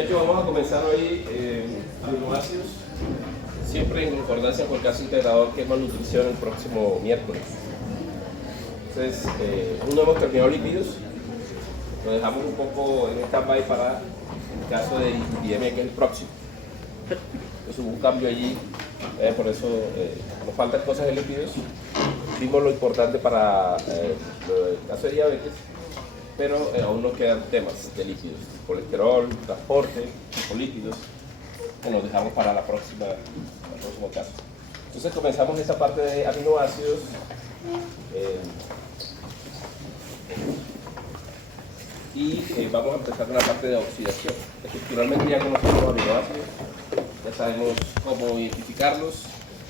Muchachos, vamos a comenzar hoy aminoácidos, siempre en concordancia con el caso integrador que es malnutrición el próximo miércoles. Entonces, no hemos terminado lípidos, lo dejamos un poco en stand-by para el caso de IPM, que es el próximo. Entonces hubo un cambio allí, por eso nos faltan cosas de lípidos. Vimos lo importante para el caso de diabetes, pero aún nos quedan temas de lípidos, colesterol, transporte, lipolípidos, que nos dejamos para el próximo caso. Entonces comenzamos esta parte de aminoácidos. Y vamos a empezar con la parte de oxidación. Estructuralmente ya conocemos los aminoácidos, ya sabemos cómo identificarlos,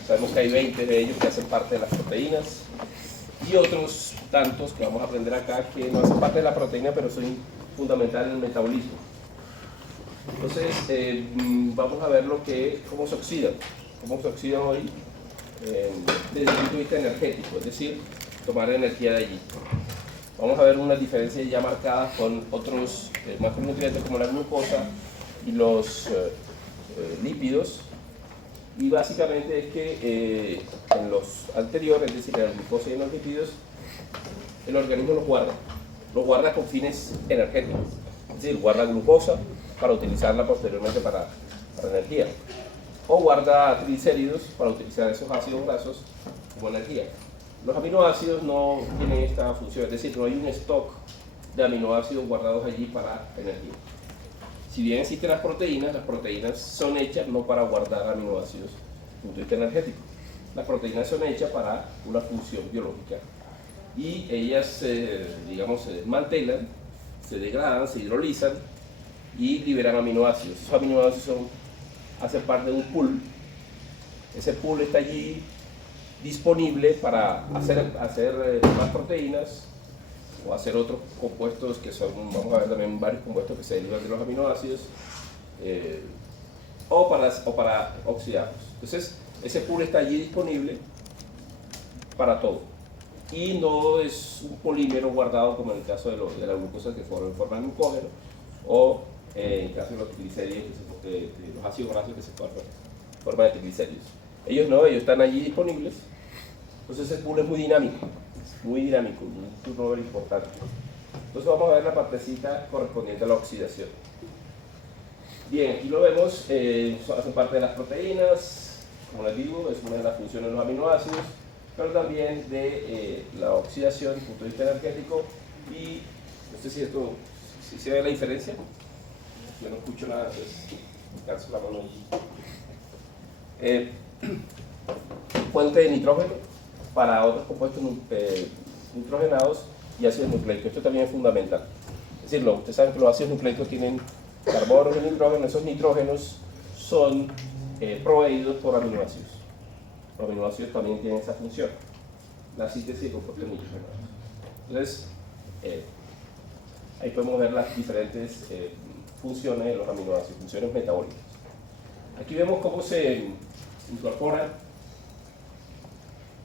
sabemos que hay 20 de ellos que hacen parte de las proteínas y otros tantos que vamos a aprender acá que no hacen parte de la proteína pero son fundamentales en el metabolismo. Entonces vamos a ver cómo se oxidan hoy desde el punto de vista energético, es decir, tomar energía de allí. Vamos a ver unas diferencias ya marcadas con otros macronutrientes como la glucosa y los lípidos. Y básicamente es que en los anteriores, es decir, en la glucosa y en los lípidos, el organismo los guarda con fines energéticos. Es decir, guarda glucosa para utilizarla posteriormente para energía. O guarda triglicéridos para utilizar esos ácidos grasos como energía. Los aminoácidos no tienen esta función, es decir, no hay un stock de aminoácidos guardados allí para energía. Si bien existen las proteínas son hechas no para guardar aminoácidos desde el punto de vista energético. Las proteínas son hechas para una función biológica y ellas, digamos, se desmantelan, se degradan, se hidrolizan y liberan aminoácidos. Esos aminoácidos hacen parte de un pool. Ese pool está allí disponible para hacer más proteínas o hacer otros compuestos que son, vamos a ver también varios compuestos que se derivan de los aminoácidos o para oxidarlos. Entonces ese pool está allí disponible para todo y no es un polímero guardado como en el caso de la glucosa que forma glucógeno o en el caso de los triglicéridos, de los ácidos grasos que se forman de triglicéridos. Ellos no, ellos están allí disponibles. Entonces ese pool es muy dinámico, un turnover importante. Entonces vamos a ver la partecita correspondiente a la oxidación. Bien, aquí lo vemos, hacen parte de las proteínas, como les digo, es una de las funciones de los aminoácidos, pero también de la oxidación desde el punto de vista energético. Y no sé si se ve la diferencia. Yo no escucho nada, entonces descanso la mano allí. Fuente de nitrógeno para otros compuestos nitrogenados y ácidos nucleicos. Esto también es fundamental. Es decir, ustedes saben que los ácidos nucleicos tienen carbono y nitrógeno. Esos nitrógenos son proveídos por aminoácidos. Los aminoácidos también tienen esa función, la síntesis de compuestos nitrogenados. Entonces, ahí podemos ver las diferentes funciones de los aminoácidos, funciones metabólicas. Aquí vemos cómo se incorporan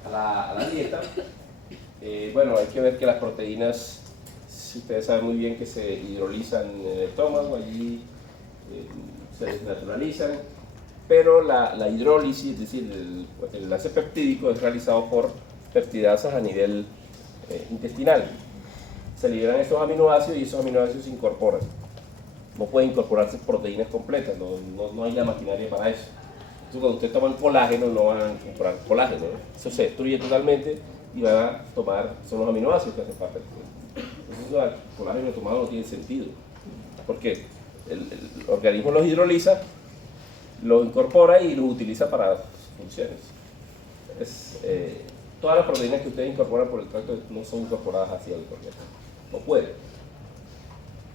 a la dieta. Bueno, hay que ver que las proteínas, ustedes saben muy bien que se hidrolizan en el estómago, allí se desnaturalizan, pero la hidrólisis, es decir, el enlace peptídico es realizado por peptidasas a nivel intestinal. Se liberan estos aminoácidos y esos aminoácidos se incorporan. No pueden incorporarse proteínas completas, no hay la maquinaria para eso. Entonces, cuando ustedes toman colágeno, no van a incorporar colágeno, ¿no? Eso se destruye totalmente y van a tomar, son los aminoácidos que hacen parte del cuerpo. Entonces, el colágeno tomado no tiene sentido, porque el organismo los hidroliza, los incorpora y los utiliza para funciones. Todas las proteínas que ustedes incorporan por el tracto no son incorporadas hacia el organismo, no pueden.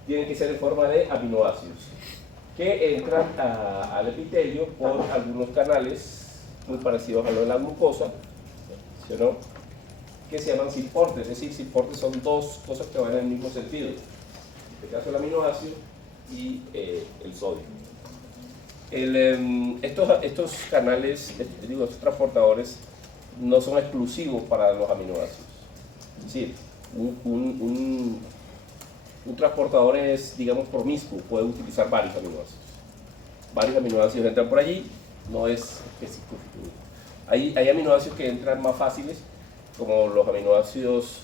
Tienen que ser en forma de aminoácidos que entran al epitelio por algunos canales muy parecidos a lo de la glucosa, ¿sí o no? Que se llaman simportes, es decir, simportes son dos cosas que van en el mismo sentido, en este caso el aminoácido y el sodio. Estos canales, estos transportadores no son exclusivos para los aminoácidos, es decir, Un transportador es, digamos, promiscuo, puede utilizar varios aminoácidos. Varios aminoácidos entran por allí, no es específico. Hay aminoácidos que entran más fáciles, como los aminoácidos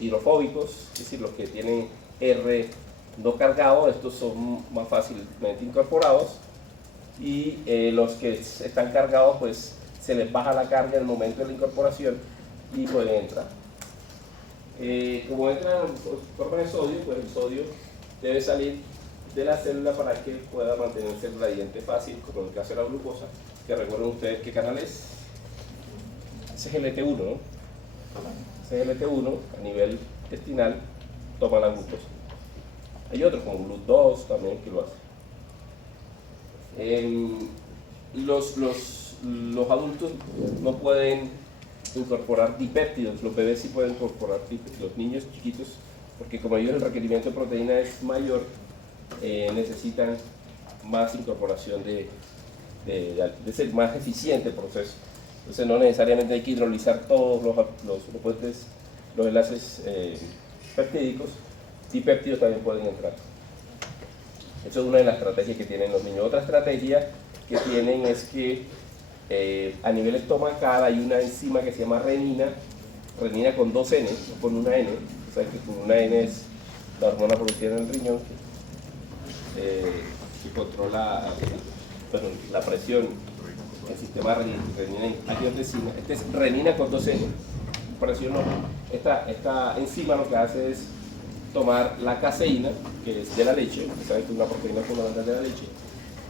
hidrofóbicos, es decir, los que tienen R no cargado, estos son más fácilmente incorporados, y los que están cargados, pues se les baja la carga en el momento de la incorporación y pueden entrar. Como entra en forma de sodio, pues el sodio debe salir de la célula para que pueda mantenerse el gradiente fácil, como en el caso de la glucosa, que recuerden ustedes qué canal es. SGLT1, ¿no? SGLT1 a nivel intestinal toma la glucosa. Hay otros como GLUT2 también que lo hacen. Los adultos no pueden incorporar dipéptidos, los bebés sí pueden incorporar dipéptidos, los niños chiquitos, porque como ellos el requerimiento de proteína es mayor, necesitan más incorporación de ser más eficiente el proceso. Entonces no necesariamente hay que hidrolizar todos los enlaces peptídicos, dipéptidos también pueden entrar. Eso es una de las estrategias que tienen los niños. Otra estrategia que tienen es que a nivel estomacal hay una enzima que se llama renina con 2 N, no con una N. O sea que con una N es la hormona producida en el riñón que controla la presión, el sistema renina-angiotensina. Esta es renina con 2 N. Presión no. Esta enzima lo que hace es tomar la caseína, que es de la leche, que saben que es una proteína fundamental de la leche,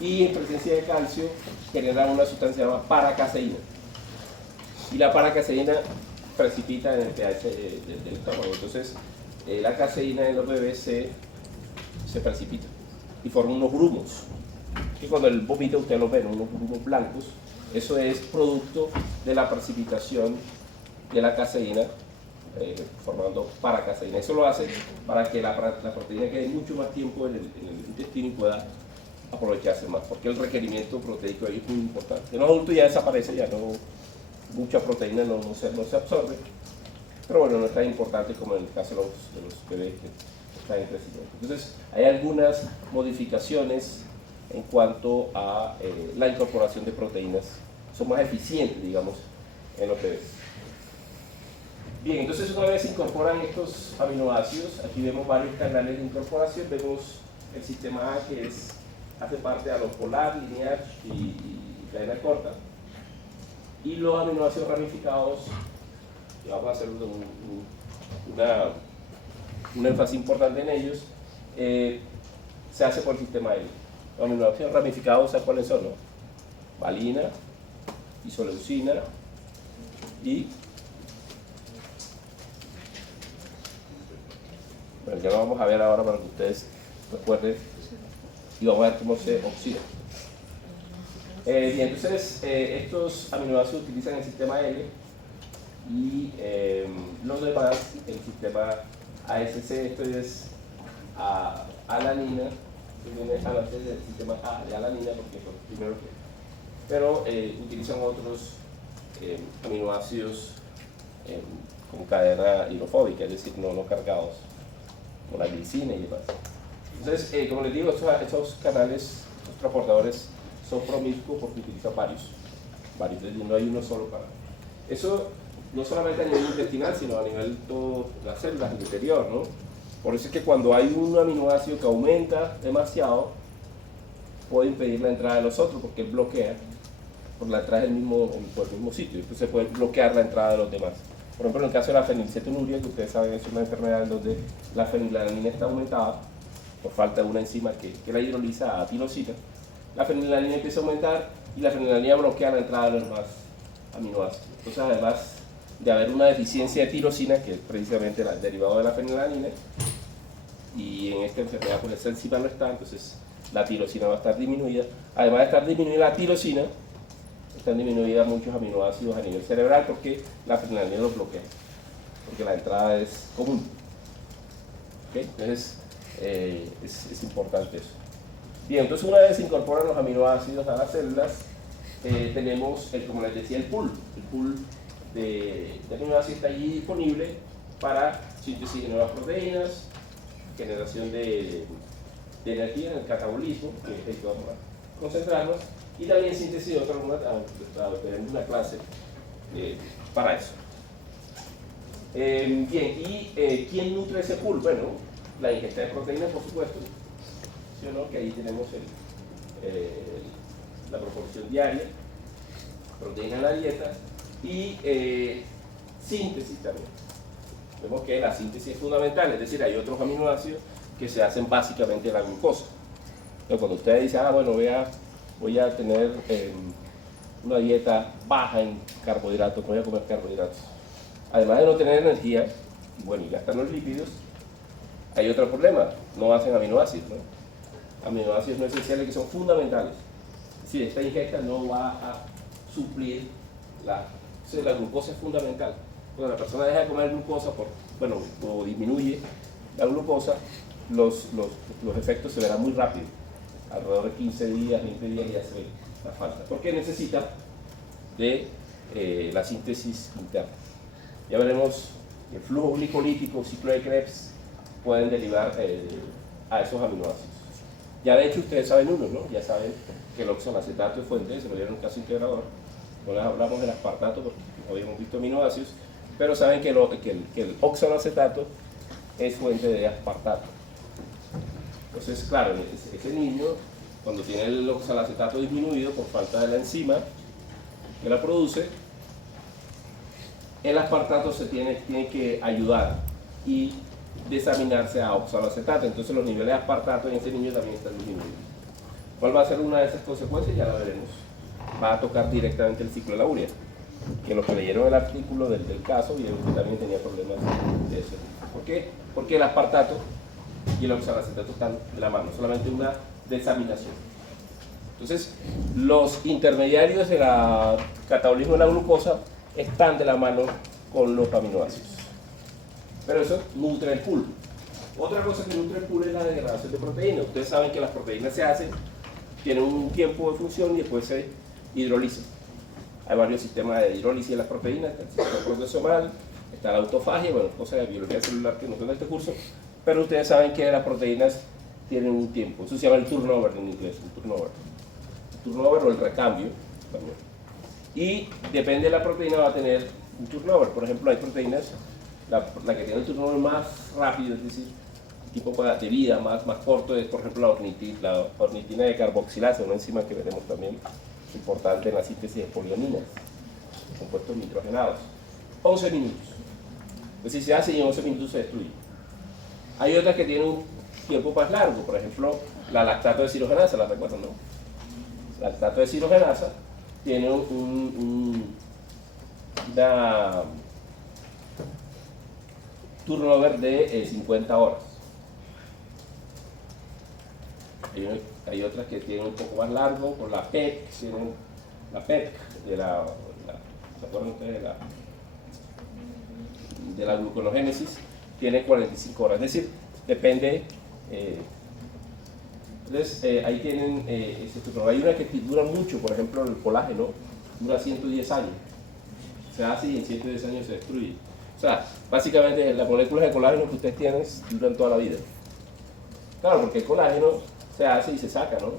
y en presencia de calcio genera una sustancia llamada paracaseína. Y la paracaseína precipita en el pH del estómago. Entonces, la caseína en los bebés se precipita y forma unos grumos. Y cuando el vómito ustedes lo ven, unos grumos blancos, eso es producto de la precipitación de la caseína formando paracaseína. Eso lo hace para que la proteína quede mucho más tiempo en el intestino y pueda aprovecharse más, porque el requerimiento proteico ahí es muy importante. En los adultos ya desaparece, ya no, mucha proteína no se absorbe, pero bueno, no es tan importante como en el caso de los bebés que están en crecimiento. Entonces, hay algunas modificaciones en cuanto a la incorporación de proteínas, son más eficientes, digamos, en los bebés. Bien, entonces una vez se incorporan estos aminoácidos, aquí vemos varios canales de incorporación, vemos el sistema A que hace parte de alopolar, linear y cadena corta, y los aminoácidos ramificados, que vamos a hacer un énfasis importante en ellos, se hace por el sistema L. Los aminoácidos ramificados, ¿sabes cuáles son? ¿No? Valina, isoleucina y bueno, ya lo vamos a ver ahora para que ustedes recuerden y vamos a ver cómo se oxida. Bien, entonces estos aminoácidos utilizan el sistema L y los demás el sistema ASC. Esto es alanina, que viene antes del sistema A de alanina porque fue el primero que, pero utilizan otros aminoácidos con cadena hidrofóbica, es decir, no cargados, como la glicina y demás. Entonces, como les digo, estos canales, estos transportadores son promiscuos porque utilizan varios, no hay uno solo canal. Eso no solamente a nivel intestinal, sino a nivel de todas las células del interior, ¿no? Por eso es que cuando hay un aminoácido que aumenta demasiado, puede impedir la entrada de los otros porque él bloquea por la entrada por el mismo sitio, entonces puede bloquear la entrada de los demás. Por ejemplo, en el caso de la fenilcetonuria, que ustedes saben es una enfermedad en donde la fenilalanina está aumentada por falta de una enzima que la hidroliza a tirosina, la fenilalanina empieza a aumentar y la fenilalanina bloquea la entrada de los demás aminoácidos. Entonces, además de haber una deficiencia de tirosina, que es precisamente el derivado de la fenilalanina, y en esta enfermedad pues esa enzima no está, entonces la tirosina va a estar disminuida. Además de estar disminuida la tirosina, están disminuidas muchos aminoácidos a nivel cerebral porque la fenilalanina los bloquea, porque la entrada es común. ¿Okay? Entonces es importante eso. Bien, entonces una vez se incorporan los aminoácidos a las células, tenemos, como les decía, el pool de aminoácidos está allí disponible para síntesis de nuevas proteínas, generación de energía en el catabolismo, que es el que vamos a concentrarnos, y también síntesis de otra tenemos una clase para eso. Bien, ¿y quién nutre ese pool? Bueno, la ingesta de proteínas, por supuesto, ¿sí o no? Que ahí tenemos la proporción diaria, proteína en la dieta, y síntesis también. Vemos que la síntesis es fundamental, es decir, hay otros aminoácidos que se hacen básicamente de la glucosa. Entonces, cuando usted dice, bueno, voy a tener una dieta baja en carbohidratos, voy a comer carbohidratos, además de no tener energía, bueno, y gastar los lípidos, hay otro problema, no hacen aminoácidos, ¿no? Aminoácidos no esenciales que son fundamentales. Es decir, esta ingesta no va a suplir la glucosa es fundamental. Cuando la persona deja de comer glucosa, o disminuye la glucosa, los efectos se verán muy rápido. Alrededor de 15 días, 20 días ya se ve la falta. Porque necesita de la síntesis interna. Ya veremos el flujo glicolítico, ciclo de Krebs, pueden derivar a esos aminoácidos. Ya de hecho ustedes saben uno, ¿no? Ya saben que el oxalacetato es fuente, se lo dieron un caso integrador. No les hablamos del aspartato porque no habíamos visto aminoácidos, pero saben que el oxalacetato es fuente de aspartato. Entonces, claro, ese niño, cuando tiene el oxalacetato disminuido por falta de la enzima que la produce, el aspartato se tiene que ayudar y desaminarse a oxalacetato. Entonces los niveles de aspartato en ese niño también están disminuidos. ¿Cuál va a ser una de esas consecuencias? Ya la veremos. Va a tocar directamente el ciclo de la urea, que los que leyeron el artículo del caso vieron que también tenía problemas de eso. ¿Por qué? Porque el aspartato y el oxalacetato están de la mano, solamente una desaminación. Entonces, los intermediarios del catabolismo de la glucosa están de la mano con los aminoácidos. Pero eso nutre el pool. Otra cosa que nutre el pool es la degradación de proteínas. Ustedes saben que las proteínas se hacen, tienen un tiempo de función y después se hidrolizan. Hay varios sistemas de hidrólisis de las proteínas, está el sistema proteasomal, está la autofagia, bueno, cosas de biología celular que no son de este curso, pero ustedes saben que las proteínas tienen un tiempo. Eso se llama el turnover en inglés, el turnover. El turnover o el recambio también. Y depende de la proteína va a tener un turnover. Por ejemplo, hay proteínas, la que tiene el turnover más rápido, es decir, el tipo de vida más corto es, por ejemplo, la ornitina de carboxilasa, una enzima que veremos también importante en la síntesis de poliaminas, compuestos nitrogenados. 11 minutos. Es decir, se hace y en 11 minutos se destruye. Hay otras que tienen un tiempo más largo, por ejemplo, la lactato de cirogenasa, ¿la recuerdan, no? La lactato de cirogenasa tiene una turnover de 50 horas. Hay otras que tienen un poco más largo, por la PEC, tienen la PEC ¿se acuerdan ustedes de la gluconogénesis? Tiene 45 horas, es decir, depende. Entonces, ahí tienen ese turno. Hay una que dura mucho, por ejemplo, el colágeno dura 110 años. Se hace y en 110 años se destruye. O sea, básicamente las moléculas de colágeno que ustedes tienen duran toda la vida. Claro, porque el colágeno se hace y se saca, ¿no?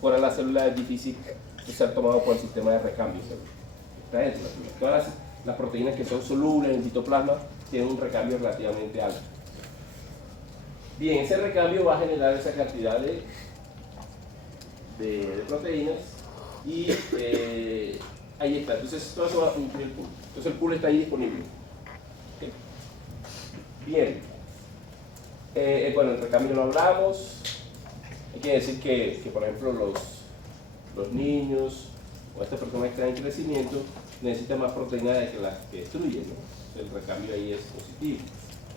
Fuera de la célula es difícil de ser tomado por el sistema de recambio. Todas las proteínas que son solubles en el citoplasma tienen un recambio relativamente alto. Bien, ese recambio va a generar esa cantidad de proteínas y ahí está. Entonces, todo eso va a incluir el pool. Entonces, el pool está ahí disponible. ¿Okay? Bien. Bueno, el recambio lo hablamos. Hay que decir que por ejemplo, los niños o estas personas que están en crecimiento necesitan más proteínas de que las que destruyen, ¿no? El recambio ahí es positivo.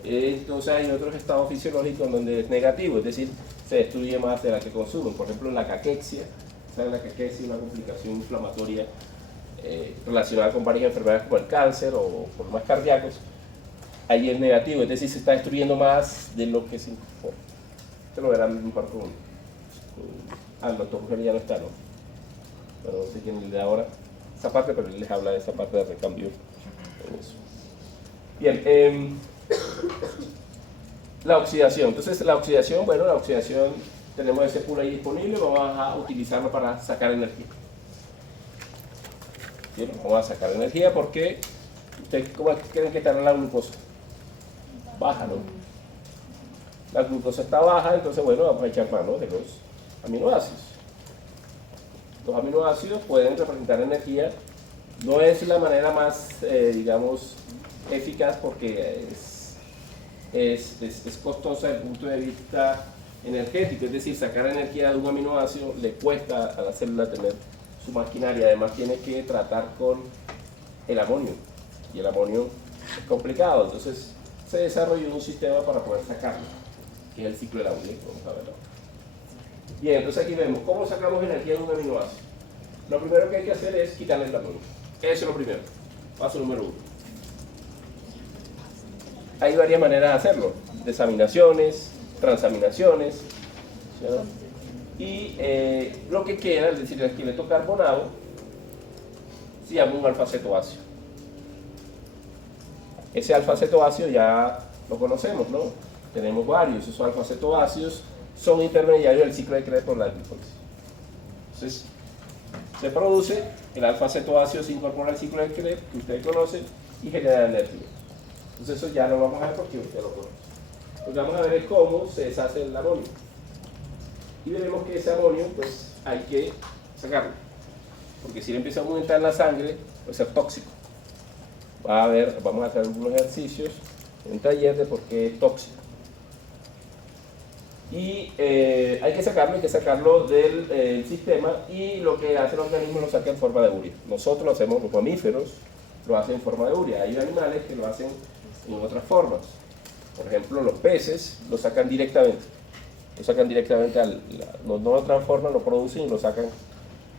Entonces hay otros estados fisiológicos donde es negativo, es decir, se destruye más de la que consumen. Por ejemplo, en la caquexia, ¿saben? La caquexia es una complicación inflamatoria relacionada con varias enfermedades como el cáncer o problemas cardíacos. Ahí es negativo, es decir, se está destruyendo más de lo que se incorpora. Esto lo verán un par con el doctor Mujer ya no está, ¿no? Pero no sé quién le da ahora esa parte, pero él les habla de esa parte de recambio en eso. Bien, La oxidación. Entonces, la oxidación, bueno, la oxidación, tenemos ese pool ahí disponible, vamos a utilizarlo para sacar energía. ¿Sí? Vamos a sacar energía porque, ¿ustedes cómo creen que estará la glucosa? Baja, ¿no? La glucosa está baja, entonces, bueno, vamos a echar mano de los aminoácidos. Los aminoácidos pueden representar energía. No es la manera más, digamos, eficaz porque es costosa desde el punto de vista energético, es decir, sacar energía de un aminoácido le cuesta a la célula tener su maquinaria, además tiene que tratar con el amonio, y el amonio es complicado, entonces se desarrolló un sistema para poder sacarlo, que es el ciclo de la Auger, vamos a verlo. Bien, entonces aquí vemos cómo sacamos energía de un aminoácido. Lo primero que hay que hacer es quitarle el amonio, eso es lo primero, paso número 1. Hay varias maneras de hacerlo, desaminaciones, transaminaciones, ¿sí? Y lo que queda, es decir, el esqueleto carbonado, se llama un alfa-cetoácido. Ese alfa-cetoácido ya lo conocemos, ¿no? Tenemos varios, esos alfa-cetoácidos son intermediarios del ciclo de Krebs por la glicólisis. Entonces, se produce, el alfa-cetoácido se incorpora al ciclo de Krebs, que ustedes conocen, y genera energía. Entonces eso ya lo vamos a ver porque usted lo conoce. Lo que vamos a ver es cómo se deshace el amonio. Y veremos que ese amonio, pues, hay que sacarlo. Porque si le empieza a aumentar en la sangre, puede ser tóxico. Vamos a hacer algunos ejercicios en un taller de por qué es tóxico. Y hay que sacarlo del sistema, y lo que hace el organismo lo saca en forma de urea. Nosotros lo hacemos, los mamíferos lo hacen en forma de urea. Hay animales que lo hacen en otras formas. Por ejemplo, los peces lo sacan directamente. No lo transforman, lo producen y lo sacan.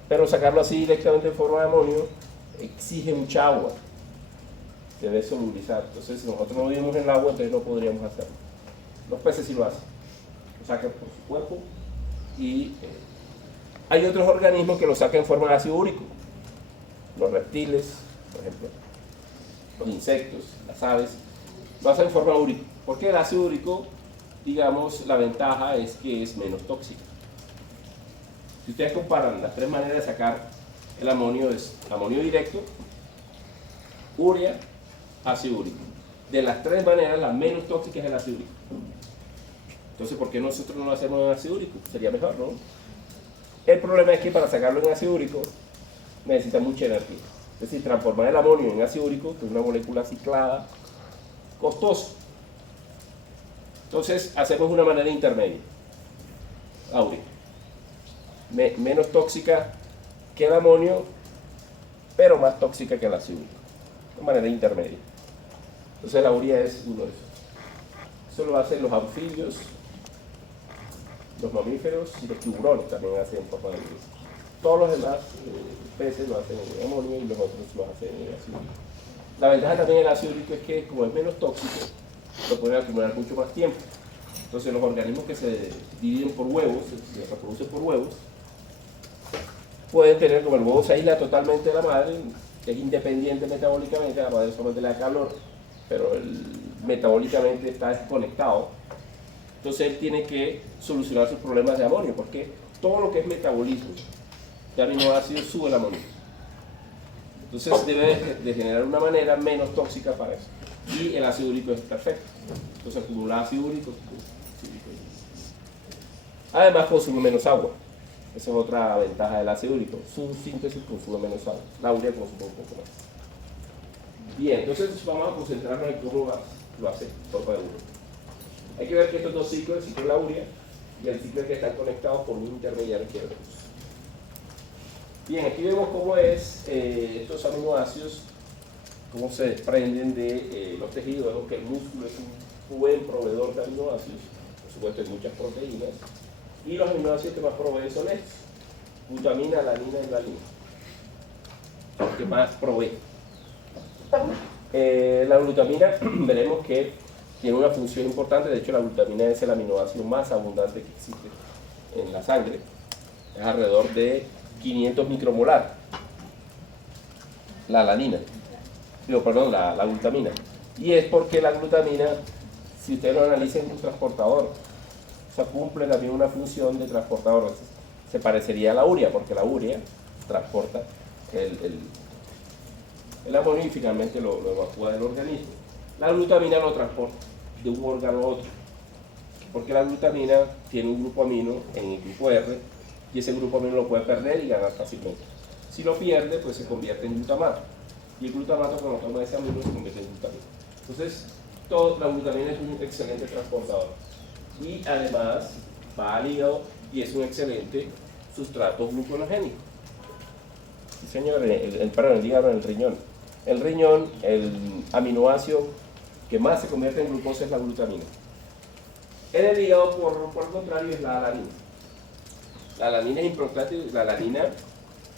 Pero sacarlo así directamente en forma de amonio exige mucha agua. Se debe solubilizar. Entonces, si nosotros no vivimos en el agua, entonces no podríamos hacerlo. Los peces sí lo hacen. Lo sacan por su cuerpo. Y hay otros organismos que lo sacan en forma de ácido úrico. Los reptiles, por ejemplo, los insectos, las aves, lo hacen en forma úrica. Porque el ácido úrico, digamos, la ventaja es que es menos tóxico. Si ustedes comparan las tres maneras de sacar el amonio, es amonio directo, urea, ácido úrico. De las tres maneras, la menos tóxica es el ácido úrico. Entonces, ¿por qué nosotros no lo hacemos en ácido úrico? Sería mejor, ¿no? El problema es que para sacarlo en ácido úrico necesita mucha energía. Es decir, transformar el amonio en ácido úrico, que es una molécula ciclada, costoso. Entonces, hacemos una manera intermedia, áurea. Menos tóxica que el amonio, pero más tóxica que el ácido úrico. Una manera intermedia. Entonces, la urea es uno de esos. Eso lo hacen los anfibios, los mamíferos y los tiburones también hacen forma de urea. Todos los demás peces lo hacen en amonio y los otros lo hacen en ácido úrico. La ventaja también del ácido úrico es que, como es menos tóxico, lo pueden acumular mucho más tiempo. Entonces, los organismos que se dividen por huevos, se reproducen por huevos, pueden tener, como el huevo se aísla totalmente de la madre, que es independiente metabólicamente, la madre solamente le da calor, pero metabólicamente está desconectado. Entonces, él tiene que solucionar sus problemas de amonio, porque todo lo que es metabolismo de aminoácidos sube el amonio. Entonces, debe de generar una manera menos tóxica para eso. Y el ácido úrico es perfecto. Entonces, acumula ácido úrico. Además, consume menos agua. Esa es otra ventaja del ácido úrico. Su síntesis consume menos agua. La urea consume un poco más. Bien, entonces vamos a concentrarnos en cómo lo hace por cada uno. Hay que ver que estos dos ciclos, el ciclo de la urea y el ciclo que están conectados por un intermediario que es el luz. Bien, aquí vemos cómo es estos aminoácidos, cómo se desprenden de los tejidos. Vemos que el músculo es un buen proveedor de aminoácidos, por supuesto hay muchas proteínas, y los aminoácidos que más proveen son estos: glutamina, alanina y valine, los que más proveen. La glutamina, veremos que tiene una función importante. De hecho, la glutamina es el aminoácido más abundante que existe en la sangre, es alrededor de 500 micromolar. La alanina, la glutamina, y es porque la glutamina si ustedes lo analizan, es un transportador. O sea, cumple también una función de transportador. Se parecería a la urea, porque la urea transporta el amonio y finalmente lo evacúa del organismo. La glutamina lo transporta de un órgano a otro, porque la glutamina tiene un grupo amino en el grupo R, y ese grupo amino lo puede perder y ganar fácilmente. Si lo pierde, pues se convierte en glutamato, y el glutamato, cuando toma ese amino, se convierte en glutamina. Entonces, la glutamina es un excelente transportador, y además va al hígado y es un excelente sustrato gluconogénico. Sí, señor, el hígado, el riñón. El riñón, el aminoácido que más se convierte en glucosa es la glutamina. En el hígado, por el contrario, es la alanina. La alanina es importante. La alanina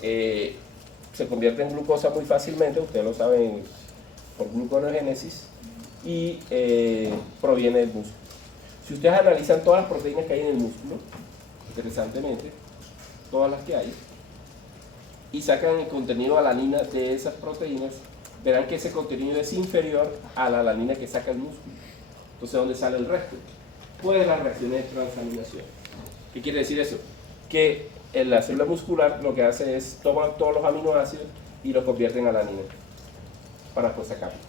se convierte en glucosa muy fácilmente, ustedes lo saben, por gluconogénesis, y proviene del músculo. Si ustedes analizan todas las proteínas que hay en el músculo, interesantemente, todas las que hay, y sacan el contenido de alanina de esas proteínas, verán que ese contenido es inferior a la alanina que saca el músculo. Entonces, ¿dónde sale el resto? Pues las reacciones de transaminación. ¿Qué quiere decir eso? Que en la célula muscular lo que hace es tomar todos los aminoácidos y los convierte en alanina para después sacarlo.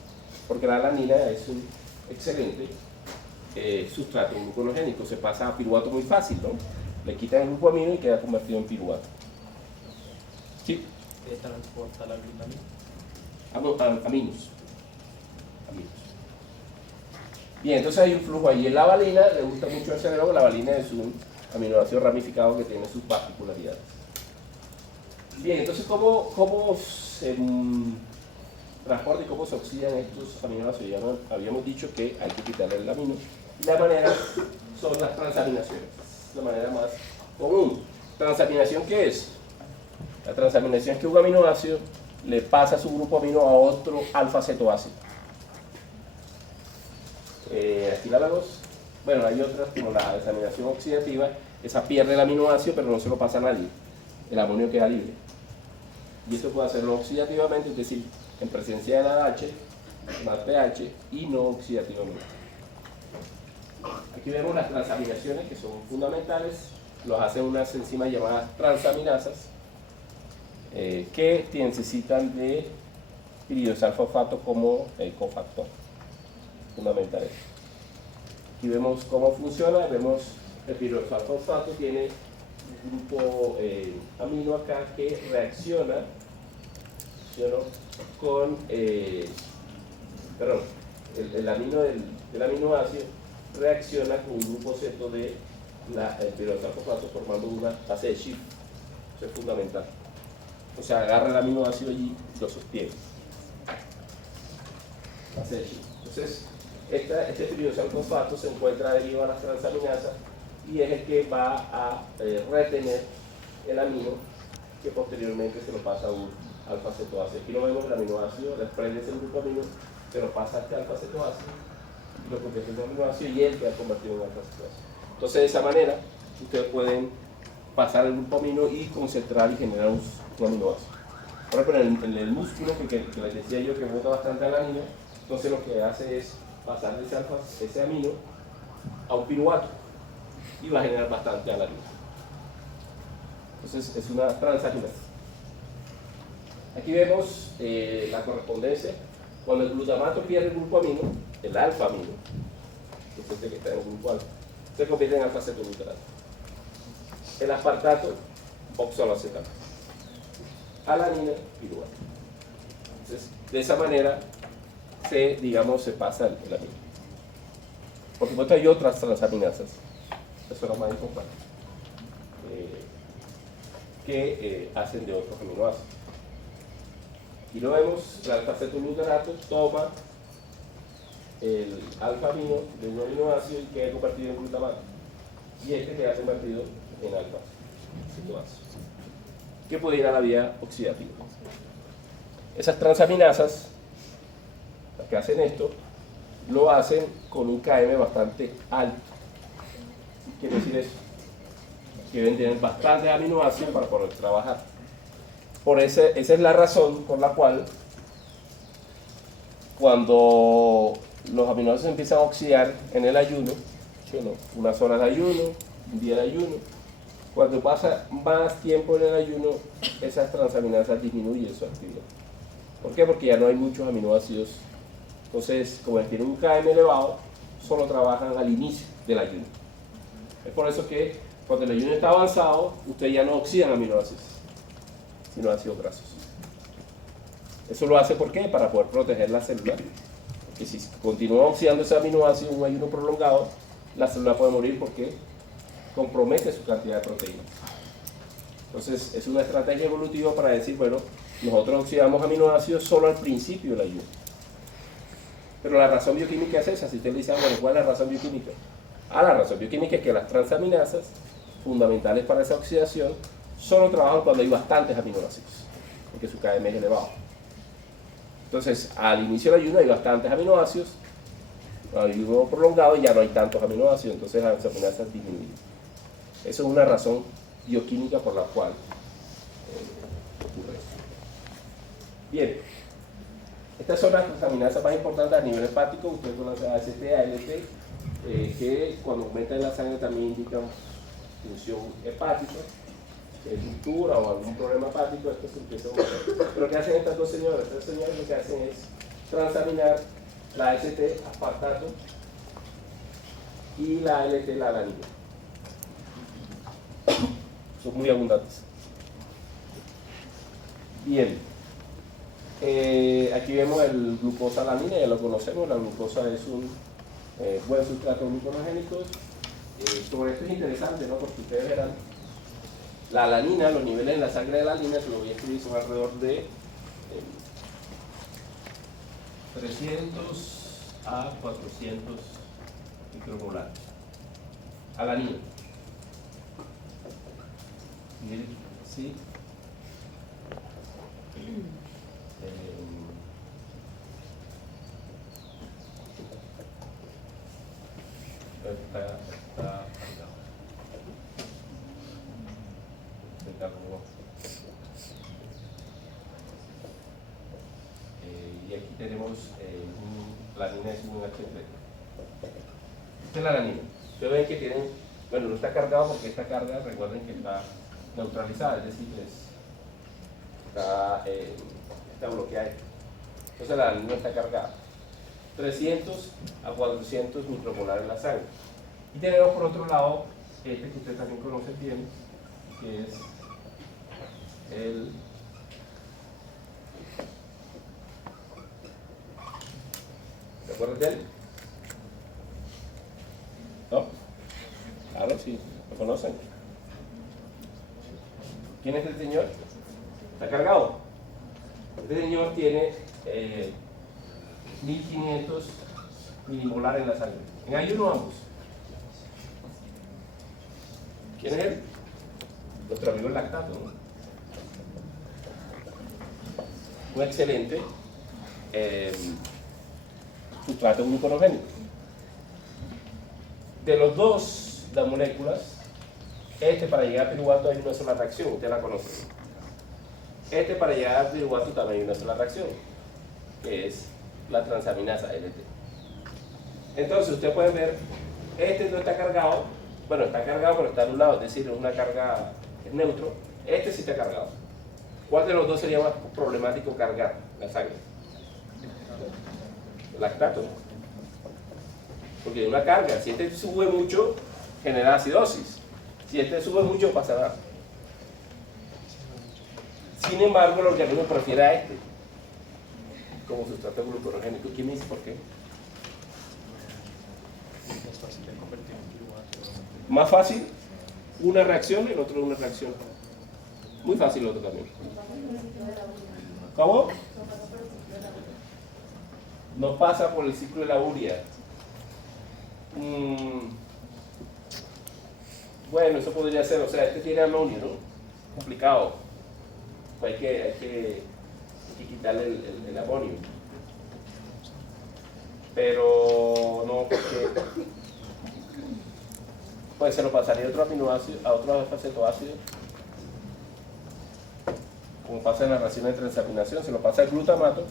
Porque la alanina es un excelente sustrato gluconogénico, se pasa a piruvato muy fácil, ¿no? Le quitan el grupo amino y queda convertido en piruvato. ¿Sí? ¿Qué transporta la glutamina? Aminos. Bien, entonces hay un flujo ahí. En la valina le gusta mucho al cerebro, la valina es un aminoácido ramificado que tiene sus particularidades. Bien, entonces ¿cómo se transporta y cómo se oxidan estos aminoácidos? Ya habíamos dicho que hay que quitarle el amino. Y la manera son las transaminaciones, la manera más común. ¿Transaminación qué es? La transaminación es que un aminoácido le pasa su grupo amino a otro alfa-cetoácido. Aquí la vemos. Bueno, hay otras como la desaminación oxidativa, esa pierde el aminoácido pero no se lo pasa a nadie, el amonio queda libre. Y esto puede hacerlo oxidativamente, es decir, en presencia de la H, más pH, y no oxidativamente. Aquí vemos las transaminaciones que son fundamentales, los hacen unas enzimas llamadas transaminasas, que necesitan de piridosalfosfato como cofactor fundamental. Aquí vemos cómo funciona, vemos el piridosalfosfato tiene un grupo amino acá que reacciona con el amino del aminoácido reacciona con un grupo ceto de el piridosalfosfato formando una base de Schiff. Eso es fundamental. O sea, agarra el aminoácido allí y lo sostiene. Base de Schiff. Entonces, este piridosalfosfato se encuentra adherido a las transaminasas y es el que va a retener el amino que posteriormente se lo pasa a un alfa-cetoácido. Aquí lo vemos, el aminoácido desprende ese grupo amino, se lo pasa a este alfa-cetoácido, lo convierte en aminoácido y él queda convertido en alfa-cetoácido. Entonces, de esa manera, ustedes pueden pasar el grupo amino y concentrar y generar un aminoácido. Por ejemplo, en el músculo, que les decía yo que bota bastante alanina, entonces lo que hace es pasar ese amino a un piruvato y va a generar bastante alanina. Entonces es una transaminasa. Aquí vemos la correspondencia. Cuando el glutamato pierde el grupo amino, el alfa amino, que es este que está en el grupo alfa, se convierte en alfa-cetoglutarato. El aspartato, oxaloacetato. Alanina, piruvato. Entonces, de esa manera se pasa el amino. Por supuesto hay otras transaminasas, eso es lo más importante, que hacen de otros aminoácidos. Y lo vemos, el alfa-cetoglutarato toma el alfa-amino de un aminoácido y queda convertido en glutamato. Y este queda convertido en alfa-cetoácido, que puede ir a la vía oxidativa. Esas transaminasas, las que hacen esto, lo hacen con un KM bastante alto. ¿Qué quiere decir eso? Que deben tener bastante aminoácidos para poder trabajar. Esa es la razón por la cual cuando los aminoácidos empiezan a oxidar en el ayuno, ¿sí o no? Unas horas de ayuno, un día de ayuno. Cuando pasa más tiempo en el ayuno, esas transaminasas disminuyen su actividad. ¿Por qué? Porque ya no hay muchos aminoácidos. Entonces, como tienen un KM elevado, solo trabajan al inicio del ayuno. Es por eso que cuando el ayuno está avanzado, ustedes ya no oxidan aminoácidos, sino ácidos grasos. Eso lo hace, ¿por qué? Para poder proteger la célula. Porque si continúa oxidando ese aminoácido en un ayuno prolongado, la célula puede morir porque compromete su cantidad de proteínas. Entonces, es una estrategia evolutiva para decir, bueno, nosotros oxidamos aminoácidos solo al principio del ayuno. Pero la razón bioquímica es esa. Si usted le dice, bueno, ¿cuál es la razón bioquímica? La razón bioquímica es que las transaminasas, fundamentales para esa oxidación, solo trabajan cuando hay bastantes aminoácidos, porque su KM es elevado. Entonces, al inicio del ayuno hay bastantes aminoácidos, al ayuno prolongado ya no hay tantos aminoácidos, entonces las transaminasas disminuyen. Eso es una razón bioquímica por la cual ocurre eso. Bien, estas son las transaminasas más importantes a nivel hepático. Ustedes conocen AST, ALT, que cuando aumentan en la sangre también indican función hepática, ruptura o algún problema hepático. Esto se empieza a aumentar. Pero ¿qué hacen estas dos señoras? Estas señoras lo que hacen es transaminar la AST, aspartato, y la ALT, la alanina. Son muy abundantes. Bien. Aquí vemos el glucosa-alanina, ya lo conocemos. La glucosa es un buen sustrato gluconogénico. Sobre esto es interesante, ¿no? Porque ustedes verán la alanina, los niveles en la sangre de la alanina, se lo voy a escribir, son alrededor de 300 a 400 micromolares. Alanina. ¿Sí? Está cargado. Se cargó. Y aquí tenemos la alanina es un H3. Esta es la alanina. Ustedes ven que tienen, bueno, no está cargado porque esta carga, recuerden que está neutralizada, es decir, está bloqueada. Entonces la alanina está cargada. 300 a 400 micromolar en la sangre. Y tenemos por otro lado este que usted también conoce bien, que es el ¿se acuerdan de él? ¿No? Claro, sí, lo conocen. ¿Quién es el señor? ¿Está cargado? Este señor tiene 1500 milimolar en la sangre. En ayuno ambos. ¿Quién es él? Nuestro amigo el lactato, ¿no? Un excelente sustrato gluconogénico. De los dos las moléculas, para llegar a piruvato hay una sola reacción, usted la conoce. Para llegar a piruvato también hay una sola reacción, que es la transaminasa LT. Entonces ustedes pueden ver, no está cargado, bueno, está cargado pero está anulado, es decir, es una carga, es neutro. Sí está cargado. ¿Cuál de los dos sería más problemático cargar la sangre? El lactato. Porque una carga, si sube mucho, genera acidosis. Si sube mucho, pasa nada. Sin embargo, el organismo prefiere a como sustrato gluconogénico. ¿Quién me dice por qué? Es fácil de convertir en piruvato. Más fácil una reacción, el otro una reacción. Muy fácil el otro también. ¿Cómo? No pasa por el ciclo de la urea. Bueno, eso podría ser, o sea, tiene amonio, ¿no? Complicado. Hay que quitarle el amonio. Pero no, porque pues se lo pasaría a otro aminoácido, a otro acetoácido, como pasa en la reacción de transaminación, se lo pasa al glutamato,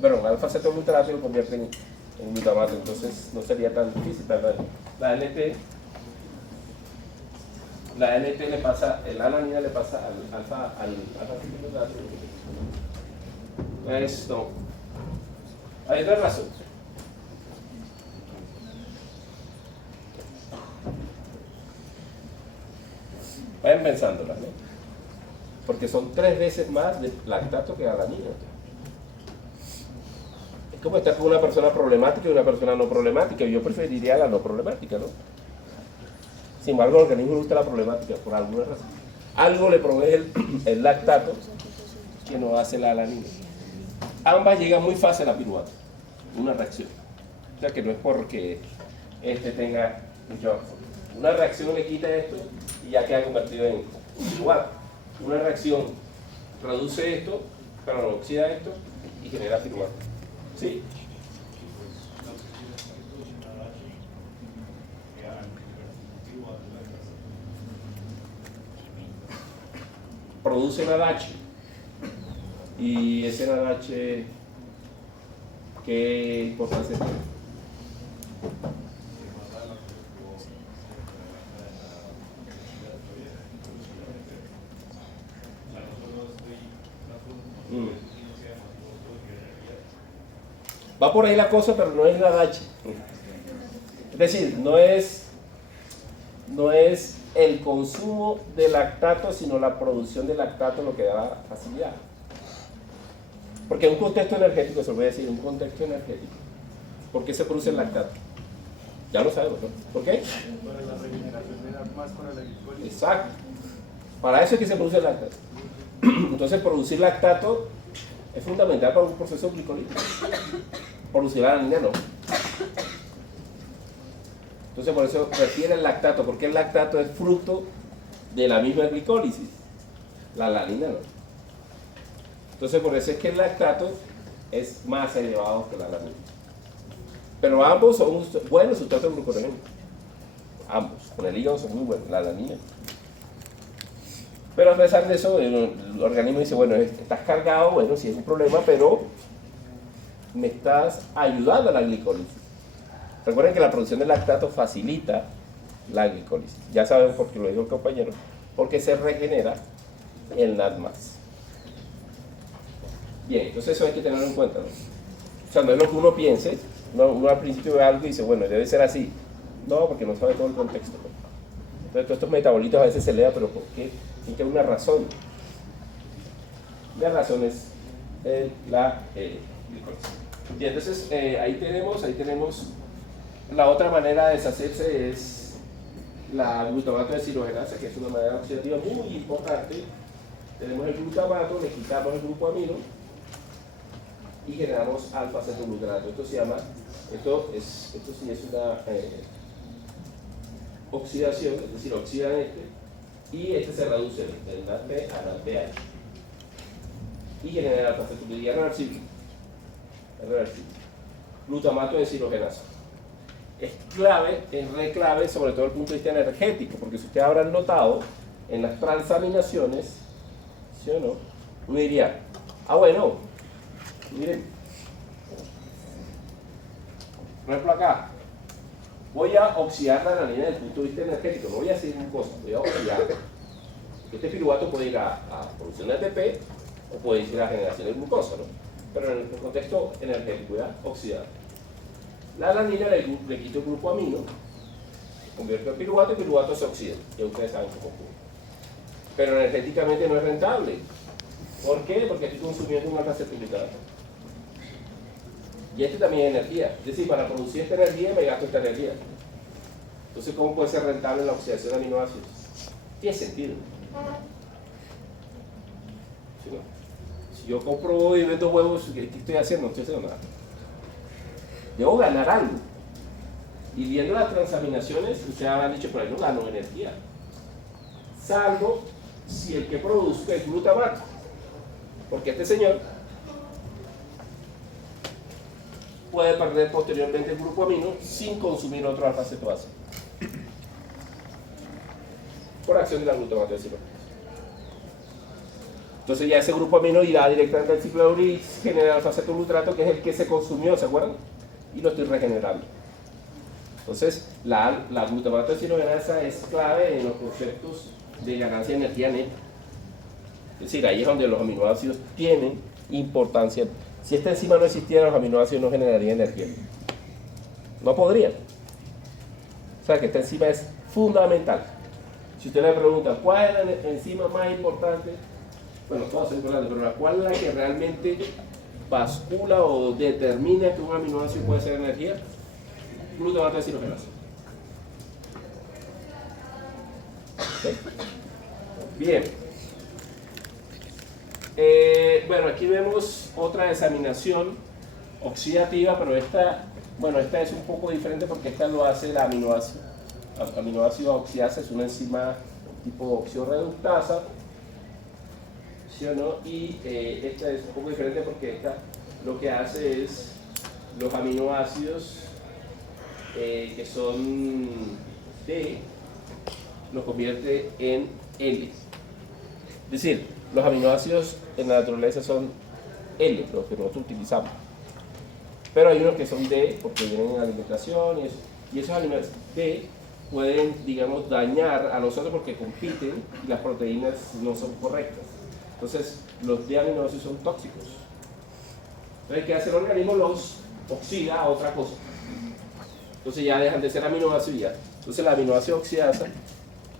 perdón, alfa-acetoglutarato y lo convierte en glutamato, entonces no sería tan difícil. La NT le pasa, la alanina le pasa al alfa-fetoglutarato. Esto. Hay otra razón. Vayan pensándolas, ¿no? Porque son 3 veces más de lactato que alanina. Es como estar con una persona problemática y una persona no problemática. Yo preferiría la no problemática, ¿no? Sin embargo, al organismo le gusta la problemática por alguna razón. Algo le provee el lactato que no hace la alanina. Ambas llegan muy fácil a piruvato, una reacción. O sea que no es porque este tenga mucho. Una reacción le quita esto y ya queda convertido en piruvato. Una reacción reduce esto, pero no oxida esto y genera piruvato. ¿Sí? Produce NADH y ese NADH, ¿qué importancia tiene? Va por ahí la cosa, pero no es NADH. Es decir, no es el consumo de lactato, sino la producción de lactato lo que da la facilidad. Porque en un contexto energético, se lo voy a decir, un contexto energético, ¿por qué se produce el lactato? Ya lo sabemos, ¿no? ¿Por qué? Para la regeneración de la máscara de la glicólisis. Exacto. Para eso es que se produce el lactato. Entonces, producir lactato es fundamental para un proceso glicolítico. Producir la alanina no. Entonces, por eso refiere el lactato, porque el lactato es fruto de la misma glicólisis. La alanina no. Entonces, por eso es que el lactato es más elevado que la alanina. Pero ambos son buenos sustratos gluconeogénicos. Ambos. Con el hígado son muy buenos, la alanina. Pero a pesar de eso, el organismo dice, bueno, estás cargado, bueno, sí es un problema, pero me estás ayudando a la glicólisis. Recuerden que la producción de lactato facilita la glicólisis. Ya saben por qué lo dijo el compañero, porque se regenera el NAD+. Bien, entonces eso hay que tenerlo en cuenta, ¿no? O sea, no es lo que uno piense, uno al principio ve algo y dice, bueno, debe ser así. No, porque no sabe todo el contexto, ¿no? Entonces todos estos metabolitos a veces se leen, pero ¿por qué? Tiene que haber una razón. La razón es la glicólisis. Y entonces ahí tenemos la otra manera de deshacerse es la glutamato de deshidrogenasa, que es una manera oxidativa muy importante. Tenemos el glutamato, le quitamos el grupo amino y generamos alfa-cetoglutarato. Esto sí es una oxidación, es decir, oxidan y este se reduce del NADP a NADPH y genera el alfa-cetoglutarato. Y es reversible. Glutamato de deshidrogenasa. Es clave, es re clave, sobre todo desde el punto de vista energético, porque si ustedes habrán notado en las transaminaciones, ¿sí o no? Uno diría, bueno, miren, por ejemplo acá, voy a oxidar la alanina desde el punto de vista energético, no voy a hacer glucosa, voy a oxidar. Este piruvato puede ir a producción de ATP o puede ir a generación de glucosa, ¿no? Pero en el contexto energético, ¿ya? Oxidar. La alanina le quito el grupo amino, convierto en piruvato y el piruvato se oxida. Ya ustedes saben cómo ocurre. Pero energéticamente no es rentable. ¿Por qué? Porque estoy consumiendo un alfa-cetoglutarato. Y este también es energía. Es decir, para producir esta energía me gasto esta energía. Entonces, ¿cómo puede ser rentable la oxidación de aminoácidos? Tiene sentido. ¿Sí, no? Si yo compro y vendo huevos, ¿qué estoy haciendo? No estoy haciendo nada. Debo ganar algo. Y viendo las transaminaciones, ustedes habrán dicho, pero ahí no gano energía. Salvo si el que produzco es glutamato. Porque este señor puede perder posteriormente el grupo amino sin consumir otro alfa-cetoasa. Por acción de la glutamato de deshidrogenasa. Entonces ya ese grupo amino irá directamente al ciclo de Uri y genera alfa-cetoglutarato, que es el que se consumió, ¿se acuerdan? y lo estoy regenerando. Entonces, la glutamato de cianogenasa es clave en los conceptos de ganancia de energía neta. Es decir, ahí es donde los aminoácidos tienen importancia. Si esta enzima no existiera, los aminoácidos no generarían energía. No podrían. O sea que esta enzima es fundamental. Si usted le pregunta, ¿cuál es la enzima más importante? Bueno, todas son importantes, pero ¿cuál es la que realmente bascula o determina que un aminoácido puede ser energía? Glutamato de cianogenasa. ¿Okay? Bien. Bueno, aquí vemos otra desaminación oxidativa, pero esta es un poco diferente porque esta lo hace el aminoácido. Aminoácido oxidasa es una enzima tipo oxidorreductasa, ¿sí o no? Y esta es un poco diferente porque esta lo que hace es los aminoácidos que son D, los convierte en L. Es decir, los aminoácidos en la naturaleza son L, los que nosotros utilizamos. Pero hay unos que son D porque vienen en alimentación y esos aminoácidos D pueden, digamos, dañar a los otros porque compiten y las proteínas no son correctas. Entonces, los D aminoácidos son tóxicos. Entonces, ¿qué hace el organismo? Los oxida a otra cosa. Entonces ya dejan de ser aminoácidos y ya. Entonces, la aminoácido oxidasa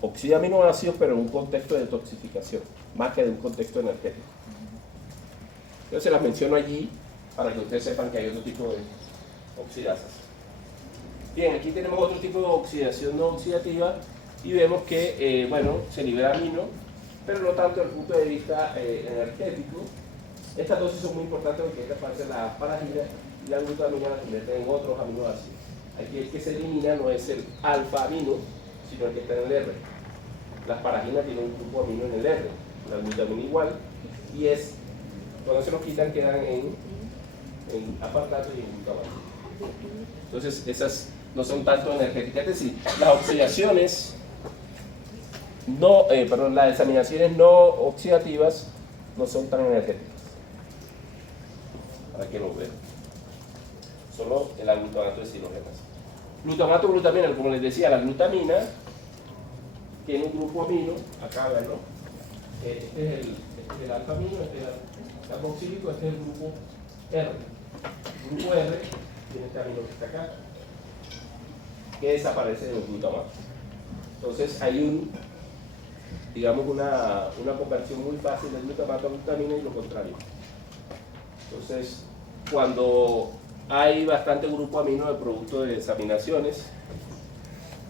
oxida aminoácidos, pero en un contexto de toxificación, más que de un contexto energético. Entonces, las menciono allí para que ustedes sepan que hay otro tipo de oxidasas. Bien, aquí tenemos otro tipo de oxidación no oxidativa y vemos que, se libera amino, pero no tanto desde el punto de vista energético. Estas dosis son muy importantes porque esta parte de la asparagina y la glutamina la convierten en otros aminoácidos. Aquí el que se elimina no es el alfa amino, sino el que está en el R. La asparagina tiene un grupo amino en el R, la glutamina igual, y cuando se los quitan quedan en aspartato y en glutamato. Entonces esas no son tanto energéticas, es decir, las oxidaciones las desaminaciones no oxidativas no son tan energéticas. Para que lo vean. Solo el glutamato de cianogenasa. Glutamato, glutamina, como les decía, la glutamina tiene un grupo amino, acá vean, ¿no? Este es el alfa amino, este es el carboxílico, este es el grupo R. El grupo R tiene este amino que está acá, que desaparece del glutamato. Entonces hay una conversión muy fácil del glutamato a glutamina y lo contrario. Entonces, cuando hay bastante grupo amino de producto de desaminaciones,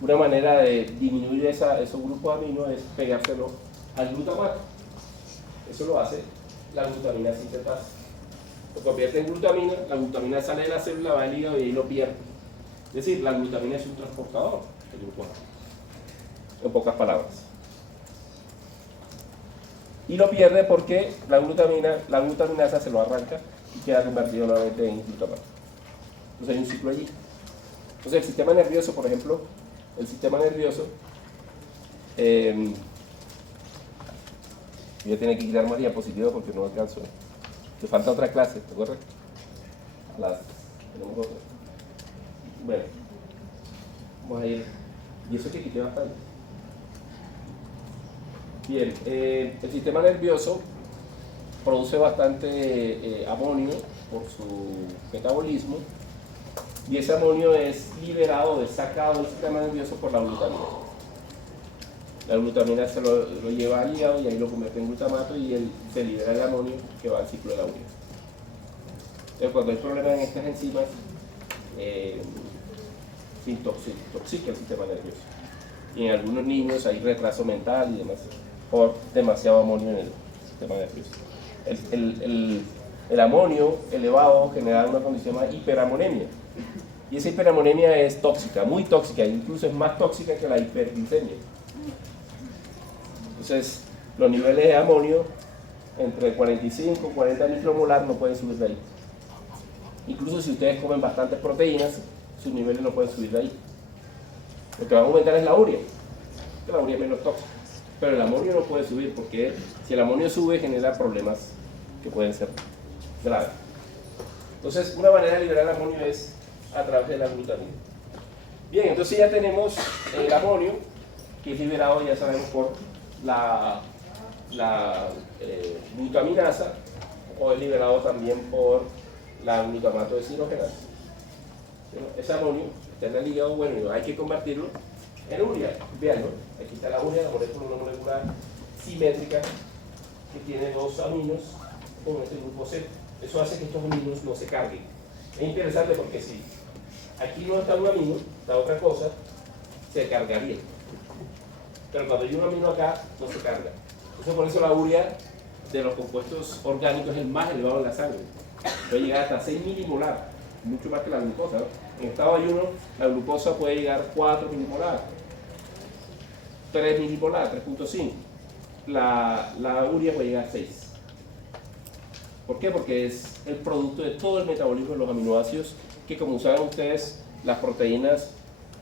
una manera de disminuir esos grupos amino es pegárselo al glutamato. Eso lo hace la glutamina sintetasa. Lo convierte en glutamina, la glutamina sale de la célula, va al hígado y ahí lo pierde. Es decir, la glutamina es un transportador del grupo amino. En pocas palabras. Y lo pierde porque la glutaminasa se lo arranca y queda convertido nuevamente en glutamato. Entonces hay un ciclo allí. Entonces el sistema nervioso, por ejemplo, voy a tener que quitar más diapositivas porque no alcanzo. Te falta otra clase, ¿te acuerdas? Tenemos otra. Bueno, vamos a ir. Y eso que quité bastante. Bien, el sistema nervioso produce bastante amonio por su metabolismo y ese amonio es liberado, es sacado del sistema nervioso por la glutamina. La glutamina se lo lleva al hígado y ahí lo convierte en glutamato y se libera el amonio que va al ciclo de la urea. Entonces, cuando hay problemas en estas enzimas, se intoxica el sistema nervioso. Y en algunos niños hay retraso mental y demás, por demasiado amonio en el sistema nervioso. El amonio elevado genera una condición llamada hiperamonemia. Y esa hiperamonemia es tóxica, muy tóxica, incluso es más tóxica que la hiperglicemia. Entonces, los niveles de amonio entre 45 y 40 micromolar no pueden subir de ahí. Incluso si ustedes comen bastantes proteínas, sus niveles no pueden subir de ahí. Lo que va a aumentar es la urea, que la urea es menos tóxica. Pero el amonio no puede subir porque si el amonio sube genera problemas que pueden ser graves. Entonces, una manera de liberar el amonio es a través de la glutamina. Bien, entonces ya tenemos el amonio, que es liberado, ya sabemos, por la glutaminasa, o es liberado también por la glutamato deshidrogenasa. Ese amonio está en el hígado, bueno, hay que convertirlo en urea. Vean, ¿no? Aquí está la urea, la molécula molecular simétrica que tiene dos aminos con este grupo C. Eso hace que estos aminos no se carguen. Es interesante porque si aquí no está un amino, está otra cosa, se cargaría. Pero cuando hay un amino acá, no se carga. Entonces, por eso la urea de los compuestos orgánicos es el más elevado en la sangre. Puede llegar hasta 6 milimolar, mucho más que la glucosa, ¿no? En estado de ayuno, la glucosa puede llegar a 4 milimolar, 3 milimolar, 3.5. La urea puede llegar a 6. ¿Por qué? Porque es el producto de todo el metabolismo de los aminoácidos, que como saben ustedes, las proteínas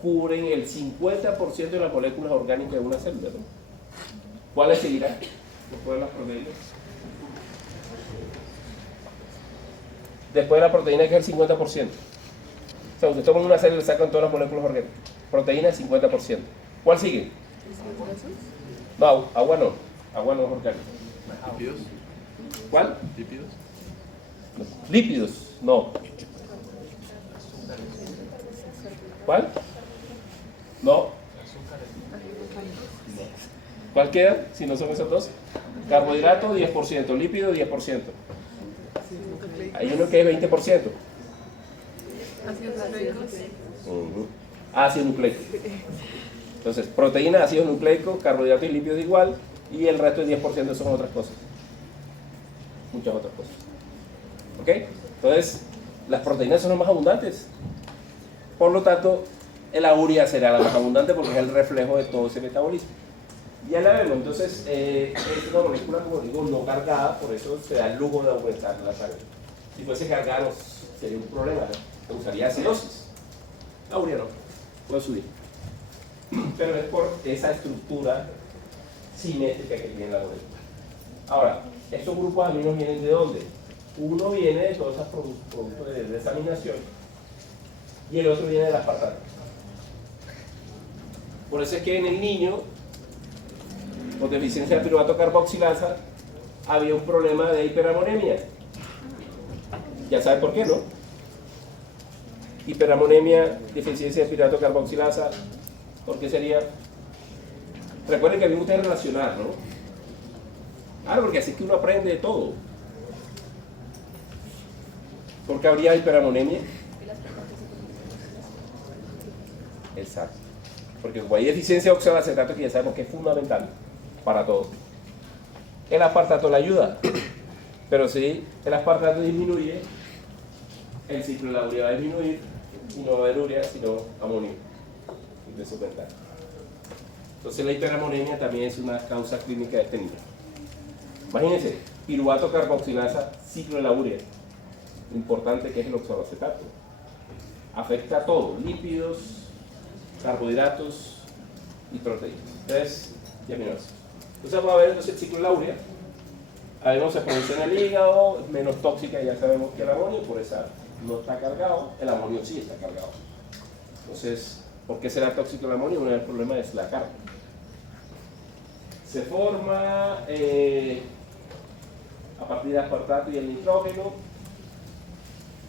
cubren el 50% de las moléculas orgánicas de una célula, ¿no? ¿Cuáles seguirán después de las proteínas? Después de la proteína, que es el 50%. O sea, ustedes toman una célula y sacan todas las moléculas orgánicas. Proteína, 50%. ¿Cuál sigue? No, agua no. Agua no es orgánica. ¿Lípidos? ¿Cuál? ¿Lípidos? Lípidos, no. ¿Cuál? No. ¿Cuál queda? Si no son esos dos. Carbohidrato, 10%. Lípido, 10%. Hay uno que es 20%. Ácido nucleico. Entonces, proteína, ácido nucleico, carbohidratos y lípidos igual, y el resto del 10% son otras cosas. Muchas otras cosas. ¿Ok? Entonces, las proteínas son las más abundantes. Por lo tanto, la urea será la más abundante porque es el reflejo de todo ese metabolismo. Ya la vemos, entonces es una molécula, como digo, no cargada, por eso se da el lujo de aumentar la sangre. Si fuese cargada sería un problema, ¿no? Usaría acidosis. La urea no, puede subir. Pero es por esa estructura simétrica que tiene la molécula. Ahora, estos grupos de aminos vienen ¿de dónde? Uno viene de todos esos productos de desaminación y el otro viene del aspartato. Por eso es que en el niño con deficiencia de piruvato carboxilasa había un problema de hiperamonemia. Ya saben por qué, ¿no? Hiperamonemia, deficiencia de piruvato carboxilasa, ¿por qué sería? Recuerden que a mí me gusta relacionar, ¿no? Claro, porque así es que uno aprende de todo. ¿Por qué habría hiperamonemia? Exacto. Porque como hay deficiencia de oxalacetato, que ya sabemos que es fundamental para todo. El aspartato le ayuda, pero si el aspartato disminuye, el ciclo de la urea va a disminuir y no va a haber urea, sino amonio. De su ventaja. Entonces la hiperamonemia también es una causa clínica de este niño. Imagínense, piruvato carboxilasa, ciclo de la urea. Lo importante que es el oxalacetato. Afecta a todo, lípidos, carbohidratos y proteínas. Entonces, y aminoácidos. Entonces vamos a ver entonces el ciclo de la urea. Vemos se produce en el hígado, es menos tóxica, ya sabemos que el amonio, por esa no está cargado, el amonio sí está cargado. Entonces, ¿por qué será tóxico el amonio? Uno de los problemas es la carga. Se forma a partir de aspartato y el nitrógeno,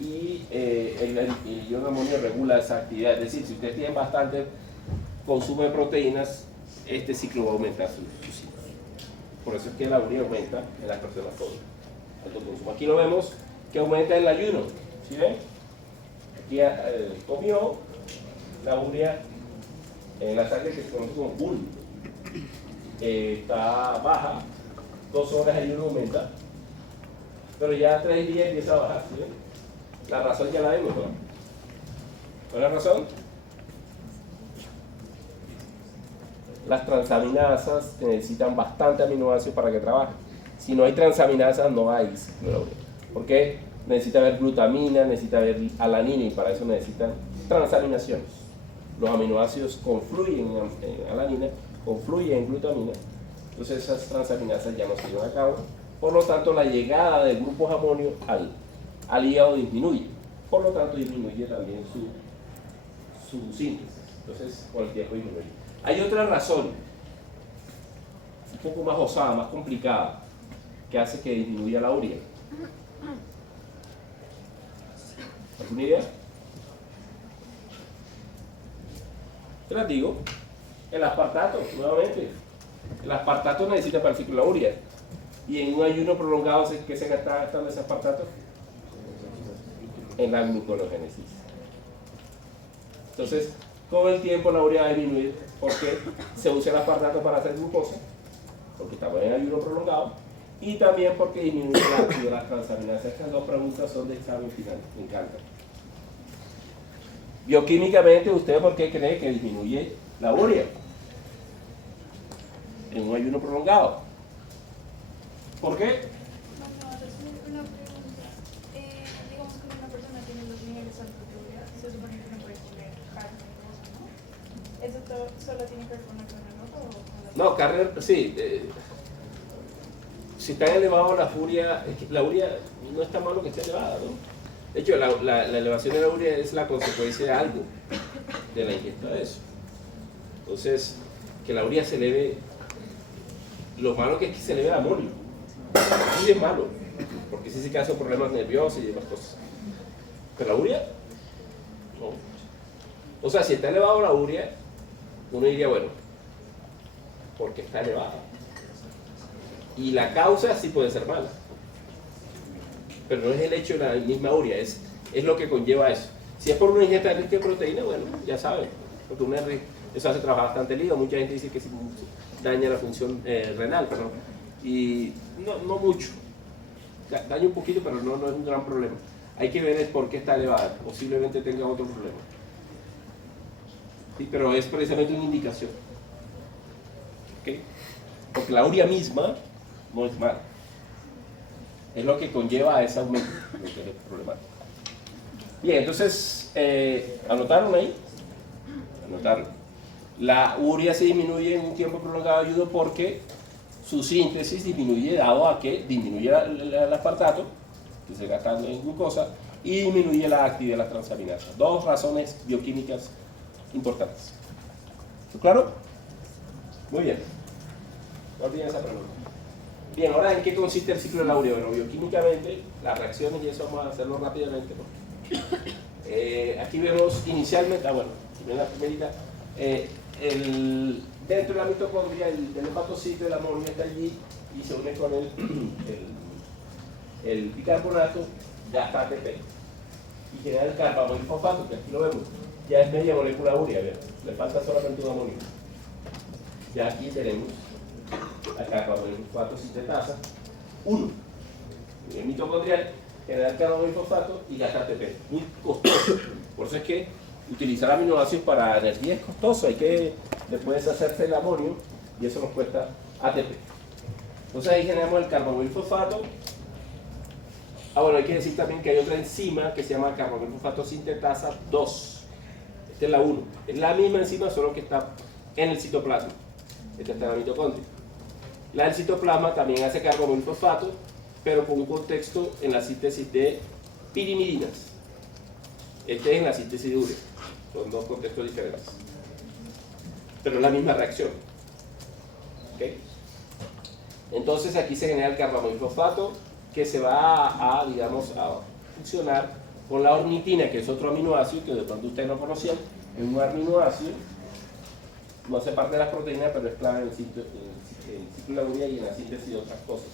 y el ion amonio regula esa actividad. Es decir, si ustedes tienen bastante consumo de proteínas, este ciclo va a aumentar su ciclo. Por eso es que la urea aumenta en las personas con alto consumo. Aquí lo vemos que aumenta el ayuno. ¿Sí ven? Aquí comió la urea en la sangre, que se conoce como bull. Está baja, 2 horas de ayuno aumenta, pero ya 3 días empieza a bajar. ¿Sí ven? La razón ya la vemos, ¿no? ¿Cuál es la razón? Las transaminasas necesitan bastante aminoácidos para que trabajen. Si no hay transaminasas, no hay ciclo de la urea. ¿Por qué? Necesita haber glutamina, necesita haber alanina, y para eso necesitan transaminaciones. Los aminoácidos confluyen en alanina, confluyen en glutamina, entonces esas transaminasas ya no se llevan a cabo. Por lo tanto, la llegada de grupos amonio al hígado disminuye. por lo tanto disminuye también su síntesis. Entonces, con el tiempo disminuye. Hay otra razón, un poco más osada, más complicada, que hace que disminuya la urea. ¿Alguna idea? Te las digo. El aspartato, nuevamente. El aspartato necesita para el ciclo de la urea. Y en un ayuno prolongado, ¿qué se está gastando ese aspartato? En la gluconeogénesis. Entonces, con el tiempo la urea va a disminuir porque se usa el aspartato para hacer glucosa, porque estamos en ayuno prolongado, y también porque disminuye el ácido de las transaminasas. Estas dos preguntas son de examen final, me encantan. Bioquímicamente, ¿usted por qué cree que disminuye la urea en un ayuno prolongado? ¿Por qué? Una pregunta. Digamos que una persona tiene los niveles altos de urea, se supone que no puede comer carne roja, ¿no? ¿Eso solo tiene que ver con la carne roja o con la No, carne, sí. Si está elevado la urea no está malo que esté elevada, ¿no? De hecho, la elevación de la urea es la consecuencia de algo, de la ingesta de eso. Entonces, que la urea se eleve, lo malo que es que se eleve el amonio. Sí es malo, porque sí se causa problemas nerviosos y demás cosas. Pero la urea, no. O sea, si está elevado la urea, uno diría, bueno, porque está elevada. Y la causa sí puede ser mala. Pero no es el hecho de la misma urea, es lo que conlleva eso. Si es por una ingesta rica de proteína, bueno, ya saben, porque eso hace trabajar bastante el hígado. Mucha gente dice que daña la función renal, pero y no mucho. Daña un poquito, pero no es un gran problema. Hay que ver por qué está elevada, posiblemente tenga otro problema. Sí, pero es precisamente una indicación. ¿Okay? Porque la urea misma no es mala. Es lo que conlleva a ese aumento, lo que es problemático. Bien, entonces, ¿anotaron ahí? Anotaron. La urea se disminuye en un tiempo prolongado de ayuno porque su síntesis disminuye dado a que disminuye el aspartato, que se gasta en glucosa, y disminuye la actividad de las transaminasas. Dos razones bioquímicas importantes. ¿Está claro? Muy bien. No olviden esa pregunta. Bien, ahora ¿en qué consiste el ciclo de la urea? Bueno, bioquímicamente, las reacciones, y eso vamos a hacerlo rápidamente. Aquí vemos inicialmente, en la primerita, dentro de la mitocondria, el hepatocito, el amonio está allí y se une con el bicarbonato, gasta ATP y genera el carbamoilfosfato, que aquí lo vemos, ya es media molécula urea, le falta solamente un amonio. Ya aquí tenemos el carbamoilfosfato sintetasa 1, el mitocondrial, genera el carbamoilfosfato y gasta ATP, muy costoso. Por eso es que utilizar aminoácidos para energía es costoso, hay que después hacerse el amonio y eso nos cuesta ATP. Entonces ahí generamos el carbamoilfosfato. Bueno, hay que decir también que hay otra enzima que se llama carbamoilfosfato sintetasa 2. Esta es la 1. Es la misma enzima, solo que está en el citoplasma. Esta está en la mitocondria. La del citoplasma también hace carbamoilfosfato, pero con un contexto en la síntesis de pirimidinas. Este es en la síntesis de urea. Son dos contextos diferentes. Pero es la misma reacción. ¿Okay? Entonces aquí se genera el carbamoilfosfato que se va a funcionar con la ornitina, que es otro aminoácido que de pronto ustedes no conocían. Es un aminoácido, no hace parte de las proteínas, pero es clave en el ciclo de la urea y en la síntesis de otras cosas.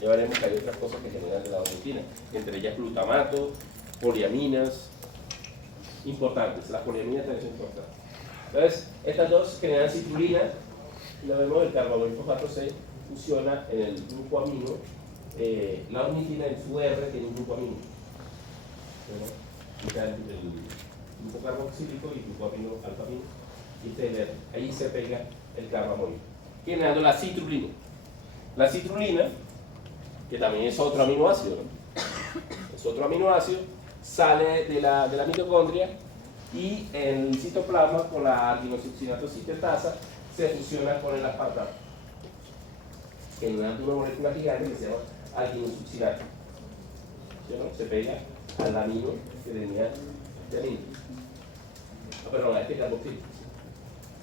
Ya veremos que hay otras cosas que generan de la ornitina, entre ellas glutamato, poliaminas, importantes. Las poliaminas también son importantes. Entonces, estas dos generan citrulina, y lo vemos, el carbamoilfosfato se fusiona en el grupo amino. La ornitina en su R tiene un grupo amino. Está el grupo carboxílico y el grupo amino alfa-amino. Y ahí se pega el carbamoil, generando la citrulina. La citrulina, que también es otro aminoácido, ¿no? Es otro aminoácido, sale de la mitocondria y en el citoplasma con la arginosuccinato sintetasa se fusiona con el aspartato, generando una molécula gigante que se llama arginosuccinato. ¿Sí, no? Se pega al amino que tenía de amino. Ah, perdón, a este carboxilo.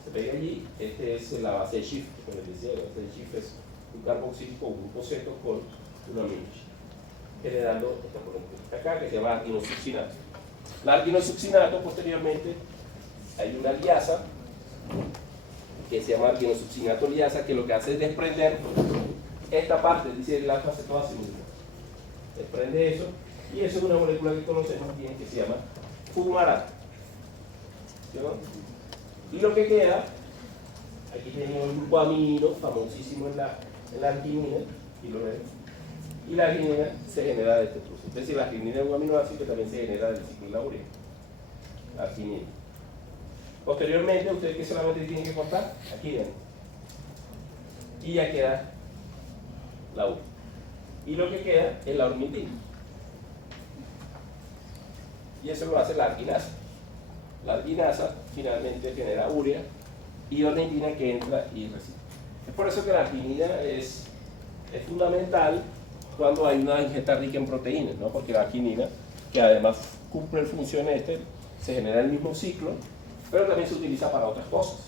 Se pega allí, este es la base de Schiff, como les decía, la base de Schiff es un carboxilo con un grupo ceto con un amino, generando esta molécula acá que se llama arginosuccinato. La arginosuccinato posteriormente hay una liasa que se llama arginosuccinato liasa, que lo que hace es desprender esta parte, es decir, el alfa cetoacido. Desprende eso, y eso es una molécula que conocemos bien que se llama fumarato. ¿Sí, no? Y lo que queda, aquí tenemos un grupo amino famosísimo en la arginina, y lo ven. Y la arginina se genera de este proceso. Es decir, la arginina es un aminoácido que también se genera del ciclo de la urea. Arginina. Posteriormente, ustedes que solamente tienen que cortar, aquí ven. Y ya queda la urea. Y lo que queda es la ornitina. Y eso lo hace la arginasa. La arginasa finalmente genera urea y ornitina que entra y recibe. Es por eso que la arginina es fundamental cuando hay una ingesta rica en proteínas, ¿no? Porque la arginina, que además cumple el función se genera el mismo ciclo, pero también se utiliza para otras cosas.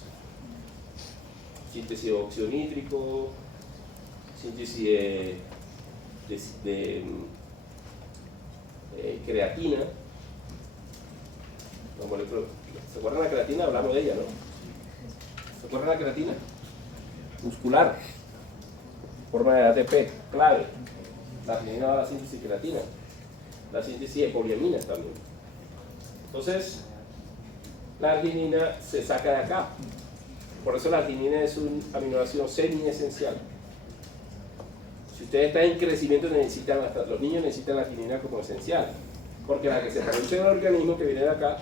Síntesis de óxido nítrico, síntesis de creatina. ¿Se acuerdan de la creatina? Hablamos de ella, ¿no? ¿Se acuerdan de la creatina? Muscular, forma de ATP, clave. La arginina va a la síntesis de creatina, la síntesis de poliaminas también. Entonces, la arginina se saca de acá. Por eso la arginina es un aminoácido semi-esencial. Si ustedes están en crecimiento, los niños necesitan la arginina como esencial. Porque la que se produce en el organismo que viene de acá,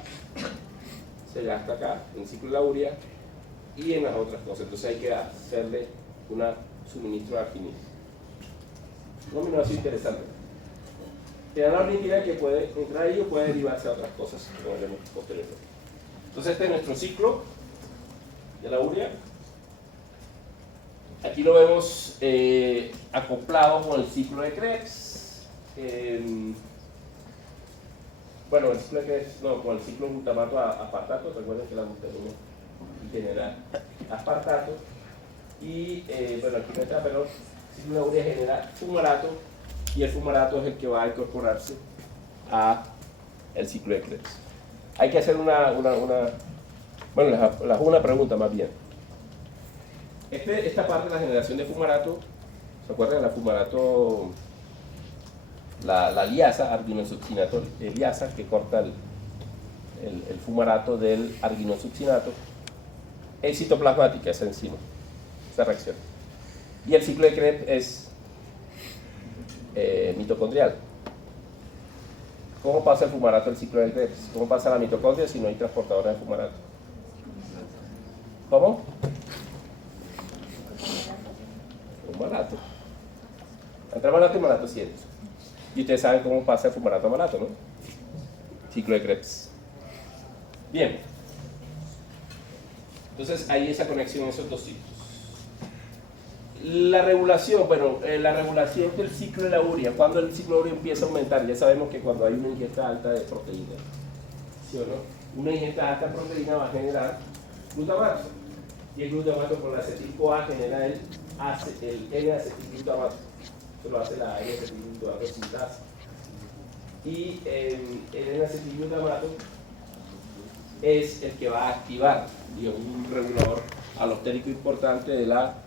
se gasta acá, en el ciclo de la urea y en las otras cosas. Entonces hay que hacerle un suministro de arginina. Un aminoácido interesante. Tiene la ornitina que puede entrar ahí o puede derivarse a otras cosas, como veremos posteriormente. Entonces este es nuestro ciclo de la urea. Aquí lo vemos acoplado con el ciclo de Krebs. Bueno, el ciclo de Krebs, no, con el ciclo de glutamato aspartato. Recuerden que la glutamina genera aspartato. Y bueno, aquí no está, pero el ciclo de urea genera fumarato. Y el fumarato es el que va a incorporarse a el ciclo de Krebs. Hay que hacer una pregunta más bien. Esta parte de la generación de fumarato, ¿se acuerdan de la fumarato? La liasa, arginosuccinato liasa, que corta el fumarato del arginosuccinato, es citoplasmática, esa enzima, esa reacción. Y el ciclo de Krebs es mitocondrial. ¿Cómo pasa el fumarato al ciclo de Krebs? ¿Cómo pasa la mitocondria si no hay transportadora de fumarato? ¿Cómo? Fumarato. Entre malato y malato 7. Y ustedes saben cómo pasa el fumarato a malato, ¿no? Ciclo de Krebs. Bien. Entonces hay esa conexión en esos dos ciclos. La regulación, bueno, la regulación del ciclo de la urea, cuando el ciclo de urea empieza a aumentar, ya sabemos que cuando hay una ingesta alta de proteína, ¿sí o no? Una ingesta alta de proteína va a generar glutamato, y el glutamato con la acetil-CoA genera el N-acetilglutamato, que lo hace la N-acetilglutamato sintasa. Y el N-acetilglutamato es el que va a activar, digamos, un regulador alostérico importante de la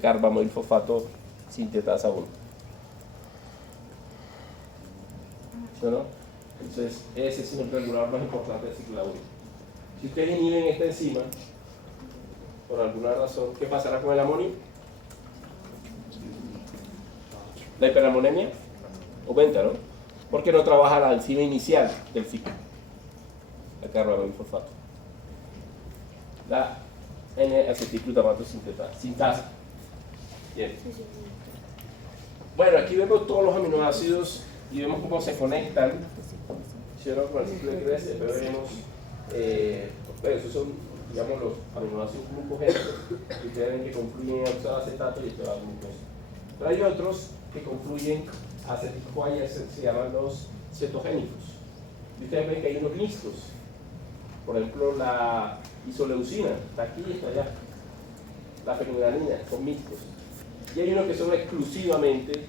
carbamoilfosfato sintetasa 1. ¿Sí o no? Entonces, ese es el regulador más importante del ciclo de la urea. Si ustedes inhiben esta enzima, por alguna razón, ¿qué pasará con el amonio? La hiperamonemia aumenta, ¿no? Porque no trabaja la enzima inicial del ciclo, la carbamoilfosfato. La N-acetilglutamato sintasa. Bien. Bueno, aquí vemos todos los aminoácidos y vemos cómo se conectan, ¿sí o no? Con el ciclo de Krebs, pero vemos, bueno, esos son, digamos, los aminoácidos glucogénicos, que ustedes ven que confluyen en oxaloacetato y esto va a glucosa. Pero hay otros que confluyen acetil-CoA y se llaman los cetogénicos. Y ustedes ven que hay unos mixtos. Por ejemplo, la isoleucina, está aquí y está allá. La fenilalanina, son mixtos. Y hay unos que son exclusivamente